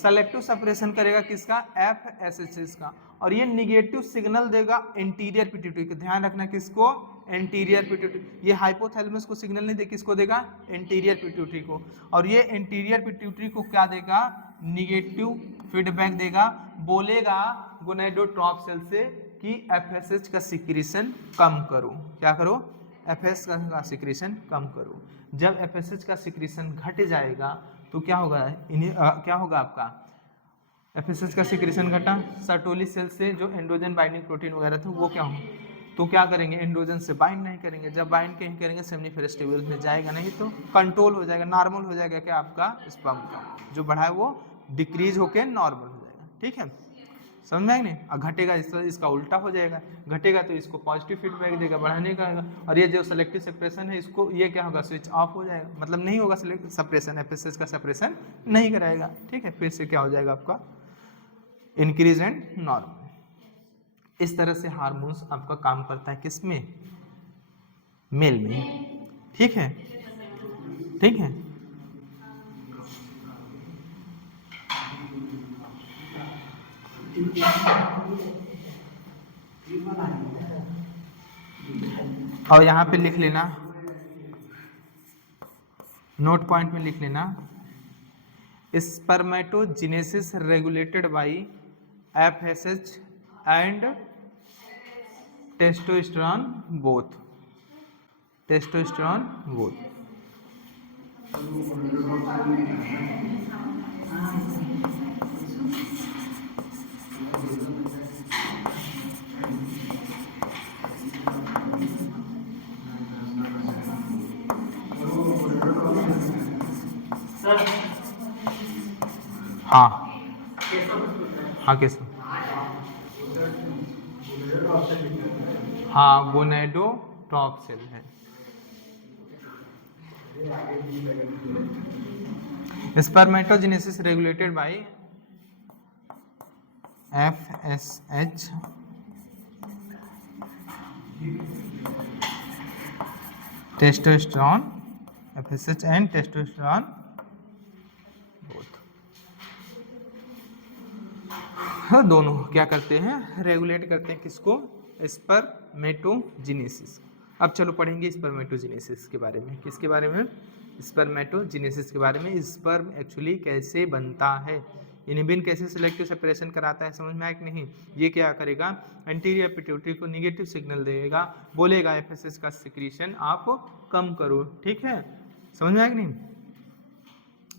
सेलेक्टिव सप्रेशन करेगा किसका, FSH का, और ये निगेटिव सिग्नल देगा इंटीरियर पिट्यूटरी को, ध्यान रखना किसको, इंटीरियर पिट्यूटरी, ये हाइपोथैलेमस को सिग्नल नहीं दे, किसको देगा, इंटीरियर पिट्यूटरी को, और ये इंटीरियर पिट्यूटरी को क्या देगा, निगेटिव फीडबैक देगा, बोलेगा गोनेडोट्रॉप सेल से कि FSH का सिक्रीशन कम करो, क्या करो, FSH का सिक्रीशन कम करो। जब FSH का सिक्रीशन घट जाएगा तो क्या होगा, क्या होगा आपका, FSH का सिक्रीशन घटा, सर्टोली सेल से जो एंड्रोजन बाइंडिंग प्रोटीन वगैरह थे वो क्या हो, तो क्या करेंगे, एंड्रोजन से बाइंड नहीं करेंगे, जब बाइंड कहीं करेंगे सेमिनिफेरस ट्यूब्यूल्स में जाएगा नहीं, तो कंट्रोल हो जाएगा, नॉर्मल हो जाएगा, क्या आपका स्पर्म का जो बढ़ा है वो डिक्रीज होकर नॉर्मल हो जाएगा, ठीक है, समझ में नहीं। और घटेगा इसका उल्टा हो जाएगा, घटेगा तो इसको पॉजिटिव फीडबैक देगा, बढ़ाने का, और ये जो सेलेक्टिव सप्रेशन है इसको, ये क्या होगा, स्विच ऑफ हो जाएगा, मतलब नहीं होगा सप्रेशन, FSH का सप्रेशन नहीं कराएगा, ठीक है। फिर से क्या हो जाएगा आपका, इंक्रीज एंड नॉर्मल। इस तरह से हार्मोन्स आपका काम करता है, किसमें, मेल में, ठीक है, ठीक है। और यहाँ पे लिख लेना, नोट पॉइंट में लिख लेना, spermatogenesis regulated by FSH and testosterone both, testosterone both. हाँ हाँ कैसे, हाँ गोनेडोट्रॉप सेल है। Spermatogenesis regulated by FSH testosterone, FSH and testosterone both, दोनों क्या करते हैं, रेगुलेट करते हैं किसको, स्पर्मेटोजेनेसिस। अब चलो पढ़ेंगे स्पर्मेटोजेनेसिस के बारे में, किसके बारे में, स्पर्मेटोजेनेसिस के बारे में, स्पर्म एक्चुअली कैसे बनता है, इनहिबिन कैसे सिलेक्टिव सेपरेशन कराता है, समझ में आया कि नहीं। ये क्या करेगा, एंटीरियर पिट्यूटरी को निगेटिव सिग्नल देगा, बोलेगा FSH का सिक्रीशन आप कम करो, ठीक है, समझ में आया कि नहीं।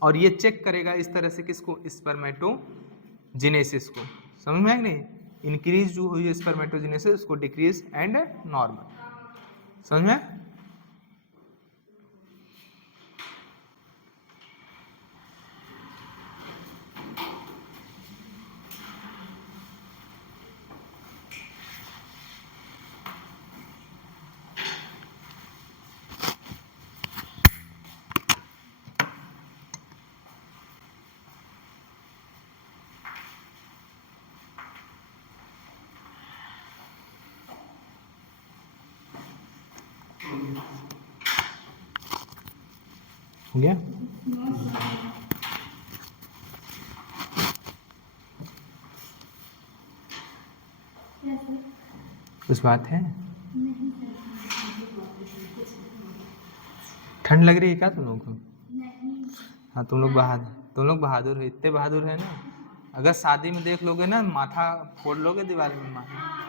और ये चेक करेगा इस तरह से किसको, स्पर्मेटोजेनेसिस को, समझ में आया कि नहीं, इंक्रीज जो हुई है स्पर्मेटोजेनेसिस उसको डिक्रीज एंड नॉर्मल, समझ में। हो गया, कुछ बात है, ठंड लग रही है क्या तुम लोगों को, हाँ तुम लोग बहादुर हो, इतने बहादुर है ना, अगर शादी में देख लोगे ना माथा फोड़ लोगे दीवार में माथा।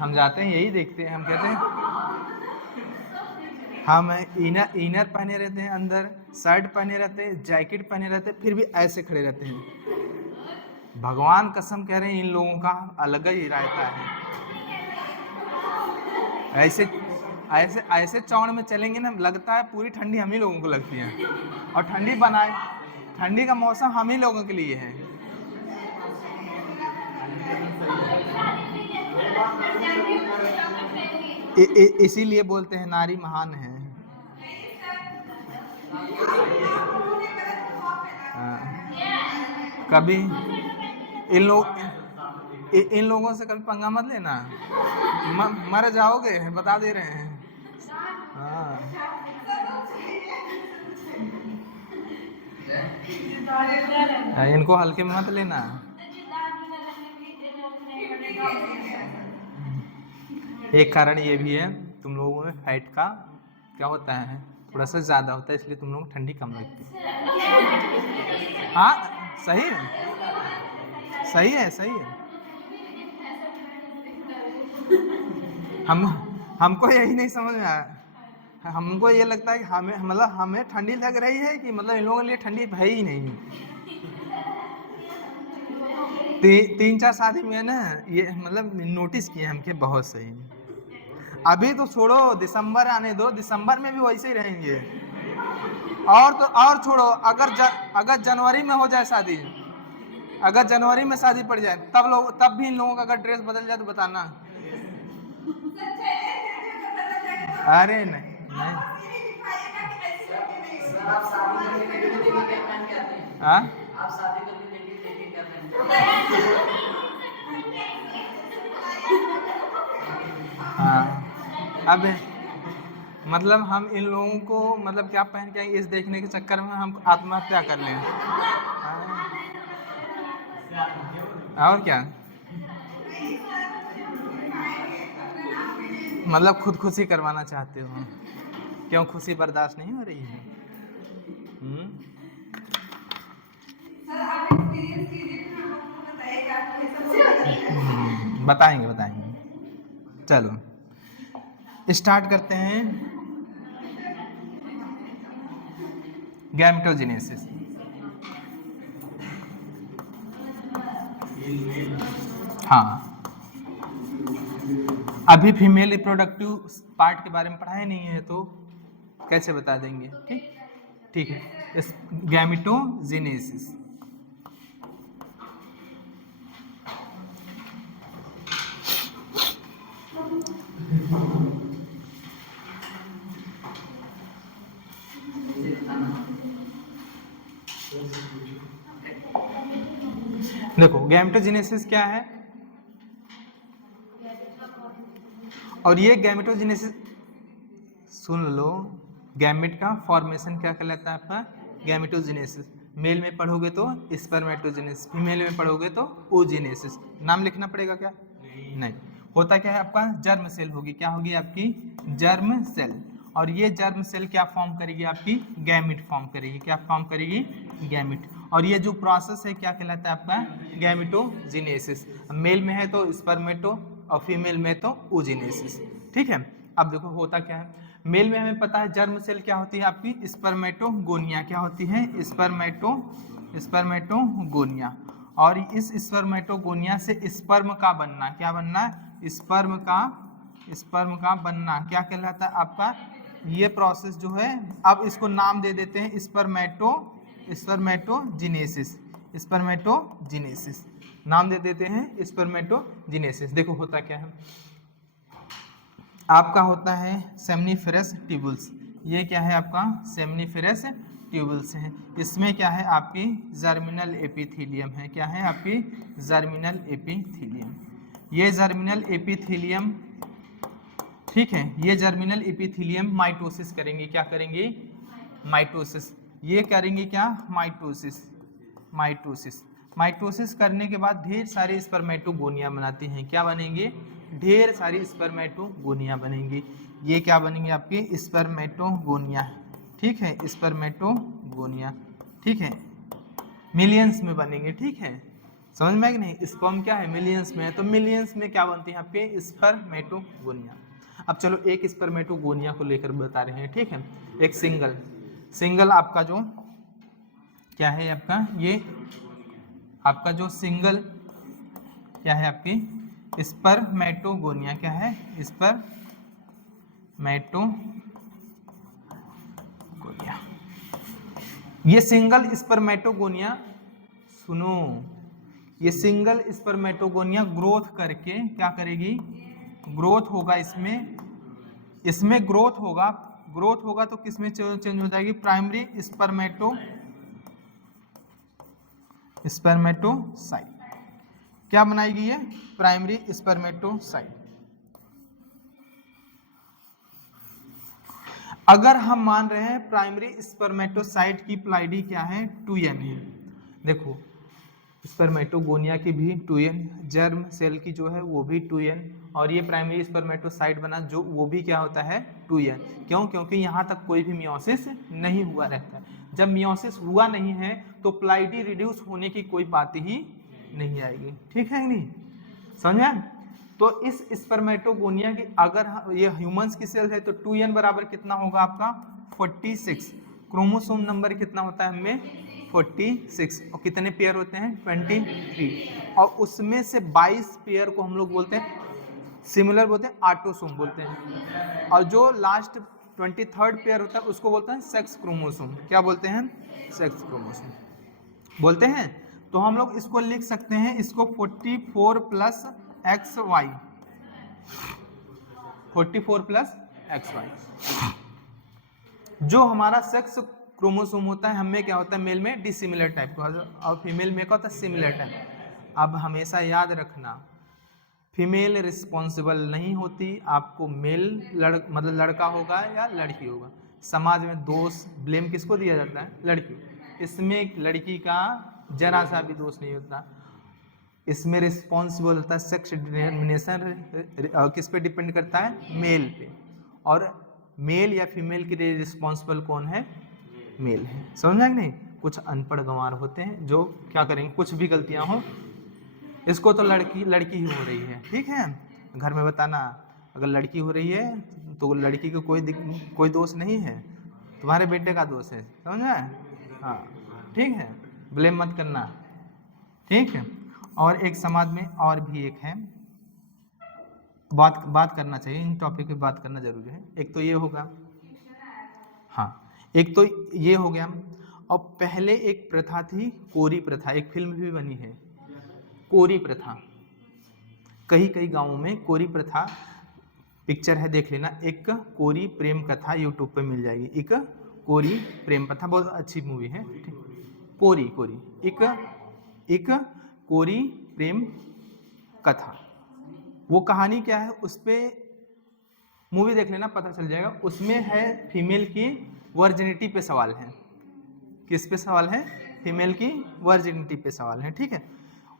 हम जाते हैं यही देखते हैं, हम कहते हैं हम इनर पहने रहते हैं, अंदर शर्ट पहने रहते हैं, जैकेट पहने रहते हैं, फिर भी ऐसे खड़े रहते हैं। भगवान कसम कह रहे हैं इन लोगों का अलग ही रहता है, ऐसे ऐसे ऐसे चौड़ में चलेंगे ना, लगता है पूरी ठंडी हम ही लोगों को लगती है, और ठंडी का मौसम हम ही लोगों के लिए है। इसीलिए बोलते हैं नारी महान है। कभी इन लोगों से कभी पंगा मत लेना, मर जाओगे, बता दे रहे हैं। हाँ, इनको हल्के में मत लेना। एक कारण ये भी है, तुम लोगों में फैट का क्या होता है, थोड़ा सा ज्यादा होता है, इसलिए तुम लोगों को ठंडी कम लगती है। हाँ सही है, सही है, सही है। हमको यही नहीं समझ में आया, हमको ये लगता है कि हमें ठंडी लग रही है कि मतलब इन लोगों के लिए ठंडी है ही नहीं। 3-4 शादी में ना ये मतलब नोटिस किए हमके बहुत सही। अभी तो छोड़ो, दिसंबर आने दो, दिसंबर में भी वैसे ही रहेंगे। और छोड़ो, अगर जनवरी में हो जाए शादी, अगर जनवरी में शादी पड़ जाए, तब भी इन लोगों का अगर ड्रेस बदल जाए तो बताना। अरे नहीं, हाँ अब मतलब हम इन लोगों को मतलब क्या पहन के इस देखने के चक्कर में हम आत्महत्या कर लें। और क्या, मतलब खुदकुशी करवाना चाहते हो, क्यों खुशी बर्दाश्त नहीं हो रही है? बताएंगे। चलो स्टार्ट करते हैं। गैमेटोजेनेसिस। हाँ, अभी फीमेल रिप्रोडक्टिव पार्ट के बारे में पढ़ाया नहीं है तो कैसे बता देंगे? ठीक है। गैमेटोजेनेसिस। देखो गैमेटोजेनेसिस क्या है, और ये गैमेटोजेनेसिस सुन लो, गैमेट का फॉर्मेशन क्या कहलाता है आपका? गैमेटोजेनेसिस। मेल में पढ़ोगे तो स्पर्मेटोजेनेसिस, फीमेल में पढ़ोगे तो ओजेनेसिस। नाम लिखना पड़ेगा क्या? नहीं। होता क्या है आपका? जर्म सेल होगी, क्या होगी आपकी? Germ cell. और ये जर्म सेल क्या फॉर्म करेगी आपकी? गैमेट फॉर्म करेगी। क्या फॉर्म करेगी? गैमेट। और ये जो प्रोसेस है क्या कहलाता है आपका? गैमेटोजेनेसिस। मेल में है तो स्पर्मेटो और फीमेल में तो ओजेनेसिस। ठीक है। अब देखो होता क्या है, मेल में हमें पता है जर्म सेल क्या होती है आपकी? स्पर्मेटोगोनिया। क्या होती है? स्पर्मेटोगोनिया। और इस स्पर्मेटोगोनिया से स्पर्म का बनना, क्या बनना? स्पर्म का बनना क्या कहलाता है आपका? ये प्रोसेस जो है, अब इसको नाम दे देते हैं स्पर्मेटोजेनेसिस। नाम दे देते हैं स्पर्मेटोजेनेसिस। देखो होता क्या है, आपका होता है सेमनीफेरस ट्यूबुल्स। ये क्या है आपका? सेमनीफेरस ट्यूबुल्स है। इसमें क्या है आपकी? जर्मिनल एपिथीलियम है। क्या है आपकी? Germinal epithelium. ये जर्मिनल एपिथीलियम, ठीक है, ये जर्मिनल एपिथीलियम माइटोसिस करेंगे। क्या करेंगे? माइटोसिस। ये करेंगे क्या? माइटोसिस करने के बाद ढेर सारी स्पर्मेटोगोनिया बनाती हैं। क्या बनेंगे? ढेर सारी स्पर्मेटोगोनिया बनेंगी। ये क्या बनेंगे आपके? स्पर्मेटोगोनिया। ठीक है, स्पर्मेटोगोनिया। ठीक है, मिलियंस में बनेंगे। ठीक है, समझ में कि नहीं? स्पर्म क्या है? मिलियंस में है, तो मिलियंस में क्या बनती है आपके? स्पर्मेटोगोनिया। अब चलो एक स्पर्मेटोगोनिया को लेकर बता रहे हैं। ठीक है, एक सिंगल आपका जो क्या है आपका? ये आपका जो सिंगल क्या है आपकी? स्पर्मेटोगोनिया। क्या है? स्पर्मेटोगोनिया। ये सिंगल स्पर्मेटोगोनिया, सुनो, ये सिंगल स्पर्मेटोगोनिया ग्रोथ करके क्या करेगी, ग्रोथ होगा इसमें ग्रोथ होगा तो किसमें चेंज हो जाएगी, प्राइमरी स्पर्मेटोसाइट। क्या बनाएगी ये, प्राइमरी स्पर्मेटोसाइट। अगर हम मान रहे हैं प्राइमरी स्पर्मेटोसाइट की प्लाइडी क्या है, 2n है। देखो स्पर्मेटोगोनिया की भी 2n, जर्म सेल की जो है वो भी 2n, और ये प्राइमरी स्पर्मेटोसाइट बना जो वो भी क्या होता है 2n। क्यों, क्योंकि यहाँ तक कोई भी मियोसिस नहीं हुआ रहता है। जब मियोसिस हुआ नहीं है तो प्लाइडी रिड्यूस होने की कोई बात ही नहीं आएगी, ठीक है नहीं, समझ में। तो इस स्पर्मेटोगोनिया की अगर ये ह्यूमंस की सेल है तो 2n बराबर कितना होगा आपका 46, क्रोमोसोम नंबर कितना होता है हमें 46, और कितने पेयर होते हैं 23, और उसमें से 22 पेयर को हम लोग बोलते हैं सिमिलर, बोलते हैं ऑटोसोम बोलते हैं, और जो लास्ट 23rd पेयर होता है उसको बोलते हैं सेक्स क्रोमोसोम। क्या बोलते हैं, सेक्स क्रोमोसोम बोलते हैं। तो हम लोग इसको लिख सकते हैं, इसको 44 प्लस XY, 44 प्लस XY। जो हमारा सेक्स क्रोमोसोम होता है हमें क्या होता है, मेल में डिसिमिलर टाइप का और फीमेल में क्या होता है सिमिलर टाइप। अब हमेशा याद रखना, फीमेल रिस्पॉन्सिबल नहीं होती, आपको मेल मतलब लड़का होगा या लड़की होगा। समाज में दोष ब्लेम किसको दिया जाता है, लड़की। इसमें लड़की का जरा सा भी दोष नहीं होता, इसमें रिस्पॉन्सिबल होता है सेक्स डिटरमिनेशन किस पे डिपेंड करता है, मेल पे, और मेल या फीमेल के लिए रिस्पॉन्सिबल कौन है, मेल है। समझा कि नहीं। कुछ अनपढ़ गंवार होते हैं जो क्या करेंगे, कुछ भी गलतियां हो, इसको तो लड़की ही हो रही है, ठीक है, घर में बताना अगर लड़की हो रही है तो लड़की को कोई दोष नहीं है, तुम्हारे बेटे का दोष है, समझा। हाँ ठीक है, ब्लेम मत करना, ठीक है। और एक समाज में और भी एक है, बात करना चाहिए, इन टॉपिक पे बात करना जरूरी है। एक तो ये होगा, हाँ एक तो ये हो गया, और पहले एक प्रथा थी कोरी प्रथा, एक फिल्म भी बनी है कोरी प्रथा। कई गांवों में कोरी प्रथा पिक्चर है, देख लेना। एक कोरी प्रेम कथा यूट्यूब पे मिल जाएगी, एक कोरी प्रेम कथा, बहुत अच्छी मूवी है, कोरी एक कोरी प्रेम कथा। वो कहानी क्या है, उस पे मूवी देख लेना पता चल जाएगा। उसमें है फीमेल की वर्जिनिटी पे सवाल है। किस पे सवाल है, फीमेल की वर्जिनिटी पे सवाल है, ठीक है।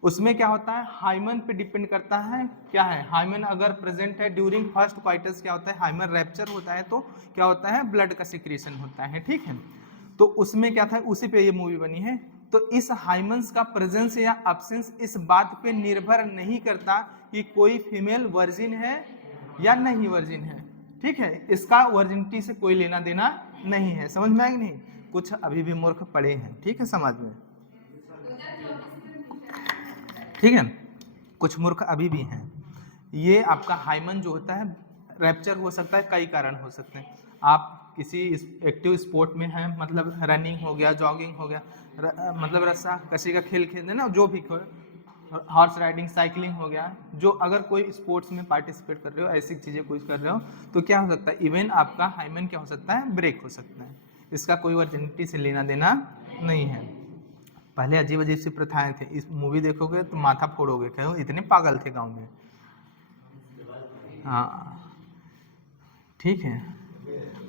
उसमें क्या होता है, हाइमन पे डिपेंड करता है, क्या है, हाइमन अगर प्रेजेंट है ड्यूरिंग फर्स्ट क्वाइटस क्या होता है, हाइमन रैप्चर होता है तो क्या होता है, ब्लड का सिक्रेशन होता है, ठीक है। तो उसमें क्या था, उसी पे ये मूवी बनी है। तो इस हाइमन्स का प्रेजेंस या एब्सेंस इस बात पे निर्भर नहीं करता कि कोई फीमेल वर्जिन है या नहीं वर्जिन है, ठीक है। इसका वर्जिनिटी से कोई लेना देना नहीं है, समझ में आएगी नहीं। कुछ अभी भी मूर्ख पड़े हैं, ठीक है, समाज में, ठीक है, कुछ मूर्ख अभी भी हैं। ये आपका हाइमन जो होता है, रैप्चर हो सकता है, कई कारण हो सकते हैं। आप किसी एक्टिव स्पोर्ट में हैं, मतलब रनिंग हो गया, जॉगिंग हो गया, मतलब रस्सा कसी का खेल खेलते हैं ना, जो भी हॉर्स राइडिंग, साइकिलिंग हो गया, जो अगर कोई स्पोर्ट्स में पार्टिसिपेट कर रहे हो, ऐसी चीज़ें कुछ कर रहे हो, तो क्या हो सकता है, इवन आपका हाइमन क्या हो सकता है, ब्रेक हो सकता है। इसका कोई वर्जिनिटी से लेना देना नहीं है। पहले अजीब अजीब सी प्रथाएं थे, इस मूवी देखोगे तो माथा फोड़ोगे, कहो इतने पागल थे गांव में, हाँ ठीक है।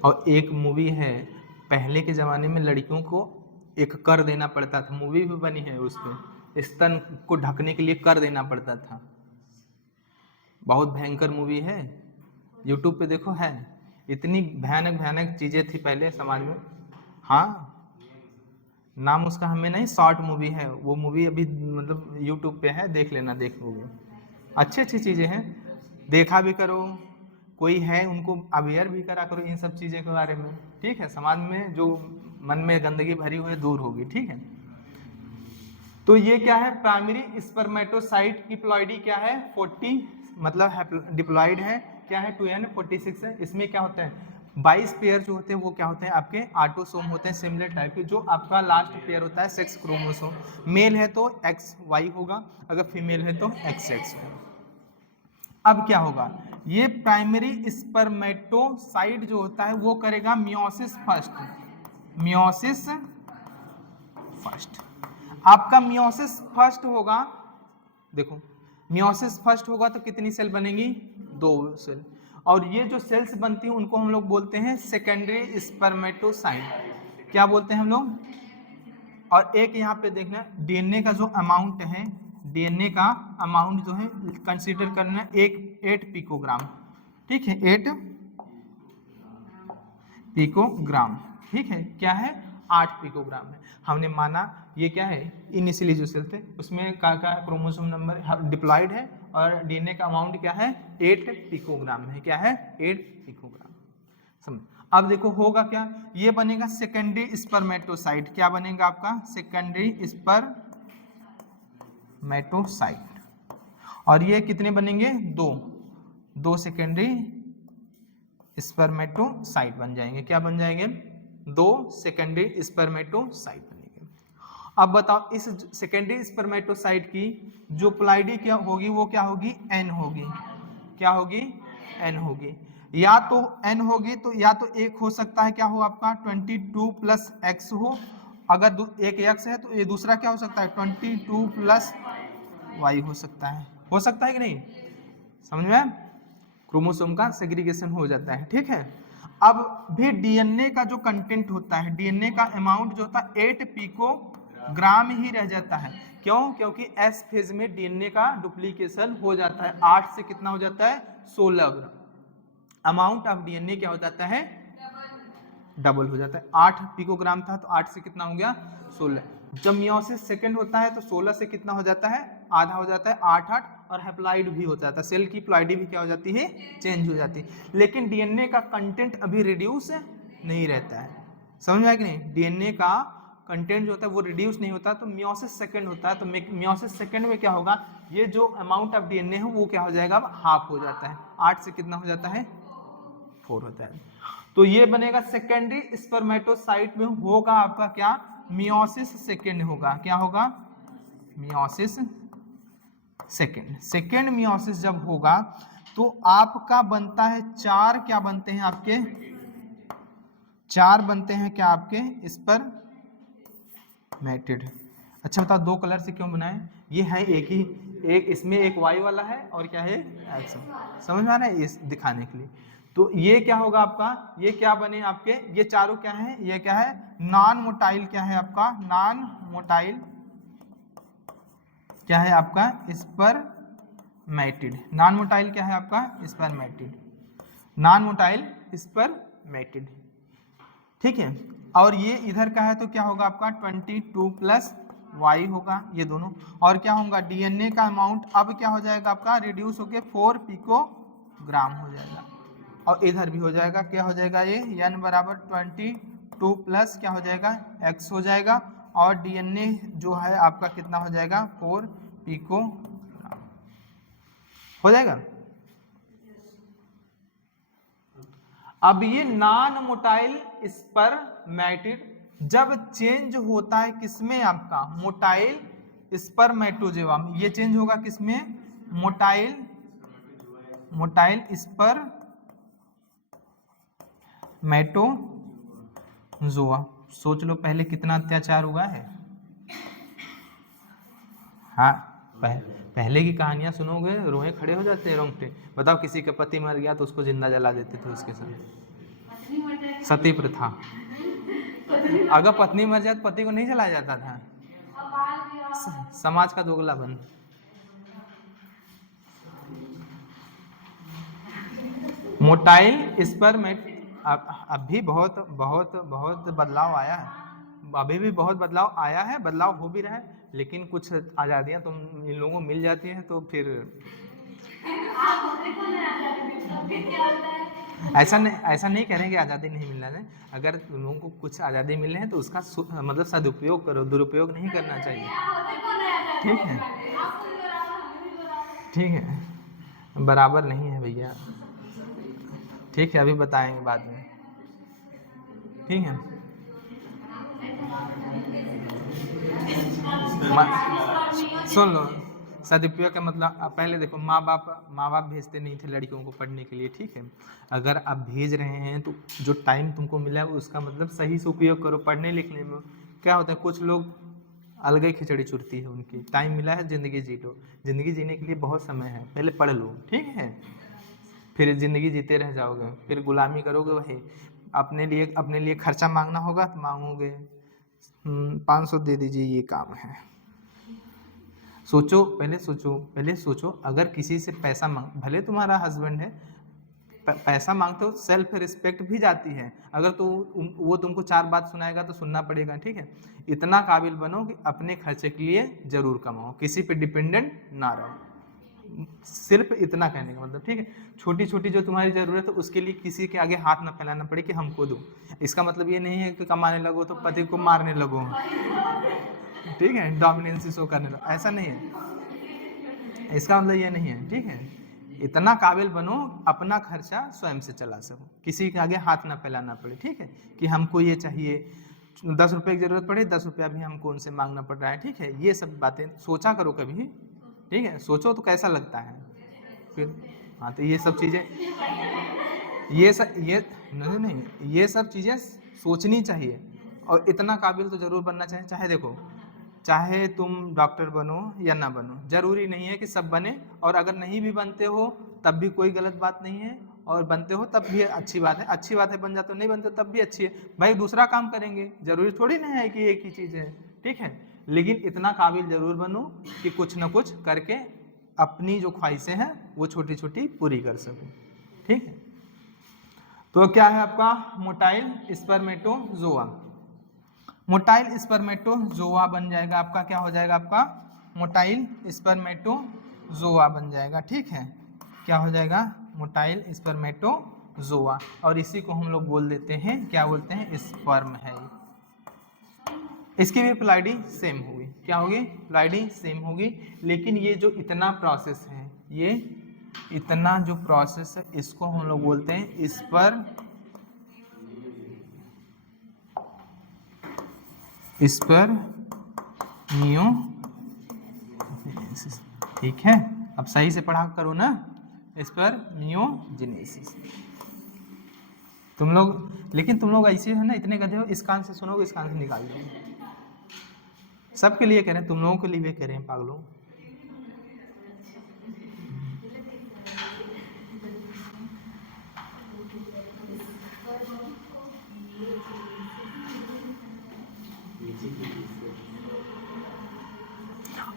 और एक मूवी है, पहले के ज़माने में लड़कियों को एक कर देना पड़ता था, मूवी भी बनी है, उस पर स्तन को ढकने के लिए कर देना पड़ता था। बहुत भयंकर मूवी है, यूट्यूब पे देखो, है इतनी भयानक भयानक चीज़ें थी पहले समाज में। हाँ नाम उसका हमें नहीं, शॉर्ट मूवी है वो, मूवी अभी मतलब यूट्यूब पे है, देख लेना, देखोगे अच्छी अच्छी चीज़ें हैं, देखा भी करो, कोई है उनको अवेयर भी करा करो इन सब चीज़ों के बारे में, ठीक है। समाज में जो मन में गंदगी भरी हुई है दूर होगी, ठीक है। तो ये क्या है, प्राइमरी स्पर्मेटोसाइट की प्लॉइडी क्या है 40, मतलब डिप्लॉइड है, क्या है 2n46 है। इसमें क्या होता है 22 पेयर जो होते हैं वो क्या होते हैं आपके ऑटोसोम होते हैं सिमिलर टाइप के। जो आपका लास्ट पेयर होता है सेक्स क्रोमोसोम, मेल है तो XY होगा, अगर फीमेल है तो XX होगा। अब क्या होगा, ये प्राइमरी स्पर्मेटोसाइट जो होता है वो करेगा मियोसिस फर्स्ट। मियोसिस फर्स्ट, आपका मियोसिस फर्स्ट होगा, देखो मियोसिस फर्स्ट होगा तो कितनी सेल बनेंगी, 2 सेल। और ये जो सेल्स बनती हैं उनको हम लोग बोलते हैं सेकेंडरी स्पर्मेटोसाइट। क्या बोलते हैं हम लोग। और एक यहाँ पे देखना डीएनए का जो अमाउंट है, डीएनए का अमाउंट जो है कंसीडर करना 8 पिकोग्राम, ठीक है 8 पिकोग्राम, ठीक है क्या है 8 पिकोग्राम है। हमने माना ये क्या है इनिशियली जो सेल थे उसमें का क्रोमोसोम नंबर डिप्लॉयड है और डीएनए का अमाउंट क्या है 8 पिकोग्राम है, क्या है 8 पिकोग्राम। समझ। अब देखो होगा क्या, ये बनेगा सेकेंडरी स्पर्मेटोसाइट। क्या बनेगा आपका सेकेंडरी स्पर्मेटोसाइट। और ये कितने बनेंगे 2 सेकेंडरी स्पर्मेटोसाइट बन जाएंगे। क्या बन जाएंगे 2 सेकेंडरी स्पर्मेटोसाइट बनेंगे। अब बताओ इस सेकेंडरी स्पर्मेटोसाइट की जो प्लाइडी क्या होगी वो क्या होगी N होगी। क्या होगी N होगी। या तो N होगी तो या तो एक हो सकता है क्या हो आपका 22 प्लस X हो, अगर एक X है तो ये दूसरा क्या हो सकता है 22 प्लस Y हो सकता है कि नहीं, समझ में क्रोमोसोम का सेग्रीगेशन हो जाता है, ठीक है। अब भी डीएनए का जो कंटेंट होता है, डीएनए का अमाउंट जो होता है 8 पिकोग्राम ही रह जाता है। क्यों, क्योंकि एस फेज में डीएनए का डुप्लीकेशन हो जाता है, 8 से कितना हो जाता है 16 ग्राम। अमाउंट ऑफ डीएनए क्या हो जाता है डबल हो जाता है। 8 पिकोग्राम था तो 8 से कितना हो गया 16। जब मियोसिस सेकंड होता है तो 16 से कितना हो जाता है आधा हो जाता है 8 और हैप्लॉइड भी हो जाता है, सेल की प्लॉइडी भी क्या हो जाती है चेंज हो जाती है। लेकिन डीएनए का कंटेंट अभी रिड्यूस नहीं रहता है, समझ में आया कि नहीं। डीएनए का कंटेंट जो होता है वो रिड्यूस नहीं होता, तो मियोसिस सेकंड होता है। तो मियोसिस सेकंड में क्या होगा, ये जो अमाउंट ऑफ डीएनए है वो क्या हो जाएगा अब हाफ हो जाता है, 8 से कितना हो जाता है 4 होता है। तो ये बनेगा सेकेंडरी स्पर्मेटोसाइट में होगा आपका क्या मियोसिस सेकंड होगा। क्या होगा मियोसिस सेकंड मियोसिस जब होगा तो आपका बनता है 4 क्या बनते हैं आपके 4 बनते हैं क्या आपके स्पर्मेटिड। अच्छा बताओ 2 कलर से क्यों बनाए, ये है एक ही, एक इसमें एक वाई वाला है और क्या है एक्स, समझ में आ रहा है इस दिखाने के लिए। तो ये क्या होगा आपका, ये क्या बने आपके, ये चारों क्या है, ये क्या है नॉन मोटाइल, क्या है आपका नॉन मोटाइल, क्या है आपका स्पर्मेटिड। नॉन मोटाइल क्या है आपका स्पर्मेटिड, नॉन मोटाइल स्पर्मेटिड, ठीक है। और ये इधर का है तो क्या होगा आपका 22 प्लस वाई होगा ये दोनों। और क्या होगा डीएनए का अमाउंट अब क्या हो जाएगा आपका रिड्यूस होके 4 पिकोग्राम हो जाएगा। और इधर भी हो जाएगा, क्या हो जाएगा ये n बराबर 22 प्लस क्या हो जाएगा x हो जाएगा। और डीएनए जो है आपका कितना हो जाएगा 4 पिकोग्राम हो जाएगा। अब ये नॉन मोटाइल स्पर्मेटिड जब चेंज होता है किसमें आपका मोटाइल स्पर्मेटोजोआ में, ये चेंज होगा किसमें मोटाइल स्पर्मेटोजोआ। सोच लो पहले कितना अत्याचार हुआ है। हाँ पहले की कहानियां सुनोगे रोए खड़े हो जाते हैं रोंगटे। बताओ किसी का पति मर गया तो उसको जिंदा जला देते थे उसके साथ, सती प्रथा। अगर पत्नी मर जाए तो पति को नहीं जलाया जाता था, समाज का दोगलापन। मोटाइल स्पर्मेट अभी बहुत बहुत बहुत बदलाव आया है, अभी भी बहुत बदलाव आया है, बदलाव हो भी रहा है। लेकिन कुछ आज़ादियाँ तुम इन लोगों को मिल जाती हैं तो फिर ऐसा नहीं कह रहे हैं कि आज़ादी नहीं मिलना है। अगर तुम लोगों को कुछ आज़ादी मिल रही है तो उसका मतलब सदुपयोग करो, दुरुपयोग नहीं करना चाहिए, ठीक है ठीक है। बराबर नहीं है भैया, ठीक है, अभी बताएंगे बाद में, ठीक है। सुन लो, सदुपयोग का मतलब पहले देखो, माँ बाप भेजते नहीं थे लड़कियों को पढ़ने के लिए, ठीक है। अगर आप भेज रहे हैं तो जो टाइम तुमको मिला है उसका मतलब सही से उपयोग करो पढ़ने लिखने में। क्या होता है, कुछ लोग अलग ही खिचड़ी चुरती है उनकी, टाइम मिला है ज़िंदगी जी लो, ज़िंदगी जीने के लिए बहुत समय है, पहले पढ़ लो, ठीक है। फिर ज़िंदगी जीते रह जाओगे, फिर गुलामी करोगे, वही अपने लिए खर्चा मांगना होगा तो मांगोगे 500 दे दीजिए, ये काम है। पहले सोचो अगर किसी से पैसा मांग, भले तुम्हारा हस्बैंड है, पैसा मांगते हो, सेल्फ रिस्पेक्ट भी जाती है। अगर तो वो तुमको 4 बात सुनाएगा तो सुनना पड़ेगा, ठीक है। इतना काबिल बनो कि अपने खर्चे के लिए जरूर कमाओ, किसी पे डिपेंडेंट ना रहो, सिर्फ इतना कहने का मतलब, ठीक है। छोटी छोटी जो तुम्हारी जरूरत है उसके लिए किसी के आगे हाथ ना फैलाना पड़े कि हमको दो। इसका मतलब ये नहीं है कि कमाने लगो तो पति को मारने लगो, ठीक है, डोमिनेंस शो करने लगो, ऐसा नहीं है, इसका मतलब ये नहीं है, ठीक है। इतना काबिल बनो अपना खर्चा स्वयं से चला सको, किसी के आगे हाथ ना फैलाना पड़े, ठीक है। कि हमको ये चाहिए, 10 रुपये की जरूरत पड़े, 10 रुपया भी हमको उनसे मांगना पड़ रहा है, ठीक है। ये सब बातें सोचा करो कभी, ठीक है। सोचो तो कैसा लगता है फिर। हाँ, तो ये सब चीज़ें, ये सब चीज़ें सोचनी चाहिए, और इतना काबिल तो जरूर बनना चाहिए। चाहे देखो, चाहे तुम डॉक्टर बनो या ना बनो, जरूरी नहीं है कि सब बने, और अगर नहीं भी बनते हो तब भी कोई गलत बात नहीं है, और बनते हो तब भी अच्छी बात है, बन जाते हो, नहीं बनते हो तब भी अच्छी है भाई, दूसरा काम करेंगे, जरूरी थोड़ी ना है कि एक ही चीज़ है, ठीक है। लेकिन इतना काबिल जरूर बनो कि कुछ ना कुछ करके अपनी जो ख्वाहिशें हैं वो छोटी छोटी पूरी कर सको, ठीक है। तो क्या है आपका मोटाइल स्पर्मेटोजोआ, मोटाइल स्पर्मेटोजोआ बन जाएगा आपका, क्या हो जाएगा आपका मोटाइल स्पर्मेटोजोआ बन जाएगा, ठीक है। क्या हो जाएगा, मोटाइल स्पर्मेटोजोआ, और इसी को हम लोग बोल देते हैं, क्या बोलते हैं, स्पर्म है। इसकी भी प्लाइडी सेम होगी, क्या होगी, प्लाइडी सेम होगी। लेकिन ये जो इतना प्रोसेस है, ये इतना जो प्रोसेस है, इसको हम लोग बोलते हैं स्पर्मियोजेनेसिस, ठीक है। अब सही से पढ़ा करो ना, स्पर्मियोजेनेसिस। तुम लोग ऐसे है ना, इतने गधे हो, इस कान से सुनोगे, इस कान से निकाल दो। सबके लिए कह रहे हैं, तुम लोगों के लिए भी कह रहे हैं, पागलों।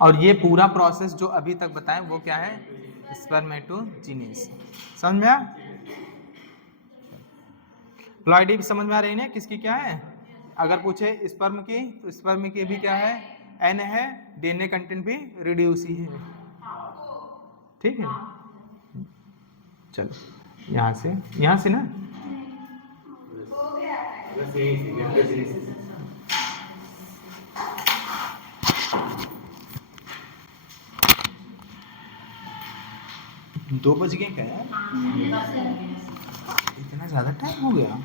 और ये पूरा प्रोसेस जो अभी तक बताएं वो क्या है, स्पर्मेटोजेनेसिस। समझ में आया? प्लॉइडी भी समझ में आ रही है, किसकी क्या है। अगर पूछे स्पर्म की, तो स्पर्म की भी क्या है, एन है, डीएनए कंटेंट भी रिड्यूस ही है, ठीक है। चलो यहाँ से ना, दो बज गए क्या यार, इतना ज़्यादा टाइम हो गया।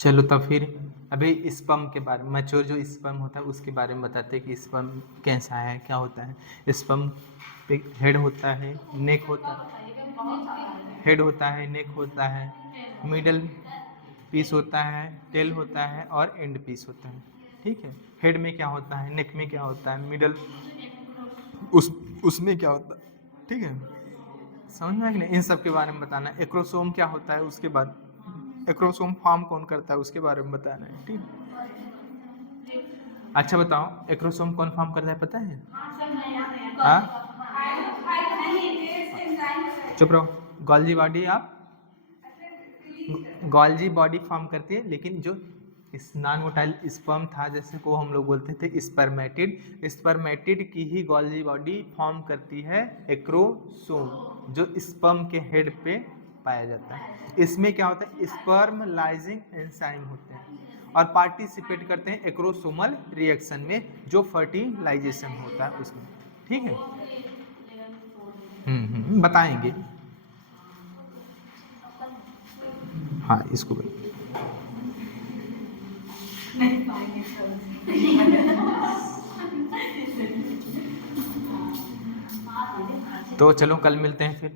चलो तब फिर अभी स्पर्म के बारे में, मैच्योर जो स्पर्म होता है उसके बारे में बताते हैं कि स्पर्म कैसा है, क्या होता है। स्पर्म पे हेड होता है, नेक होता है, हेड होता है, नेक होता है, मिडल पीस होता है, टेल होता है, और एंड पीस होता है, ठीक है। हेड में क्या होता है, नेक में क्या होता है, मिडल उसमें क्या होता है, ठीक है। समझ में आया कि नहीं, इन सब के बारे में बताना है। एक्रोसोम क्या होता है उसके बाद, एक्रोसोम फॉर्म कौन करता है उसके बारे में बताना है, ठीक। अच्छा बताओ, एक्रोसोम कौन फॉर्म करता है पता है? हाँ, चुप रहो। गोल्जी बॉडी, आप गोल्जी बॉडी फॉर्म करती है, लेकिन जो इस नॉन मोटाइल स्पर्म था, जैसे को हम लोग बोलते थे स्पर्मेटिड की ही गोल्जी बॉडी फॉर्म करती है एक्रोसोम, जो स्पर्म के हेड पे पाया जाता है। इसमें क्या होता है, स्पर्म लाइजिंग एंजाइम होते हैं और पार्टिसिपेट करते हैं एक्रोसोमल रिएक्शन में, जो फर्टिलाइजेशन होता है उसमें। ठीक है, बताएंगे। हाँ इसको नहीं पाएंगे सब। तो चलो कल मिलते हैं फिर।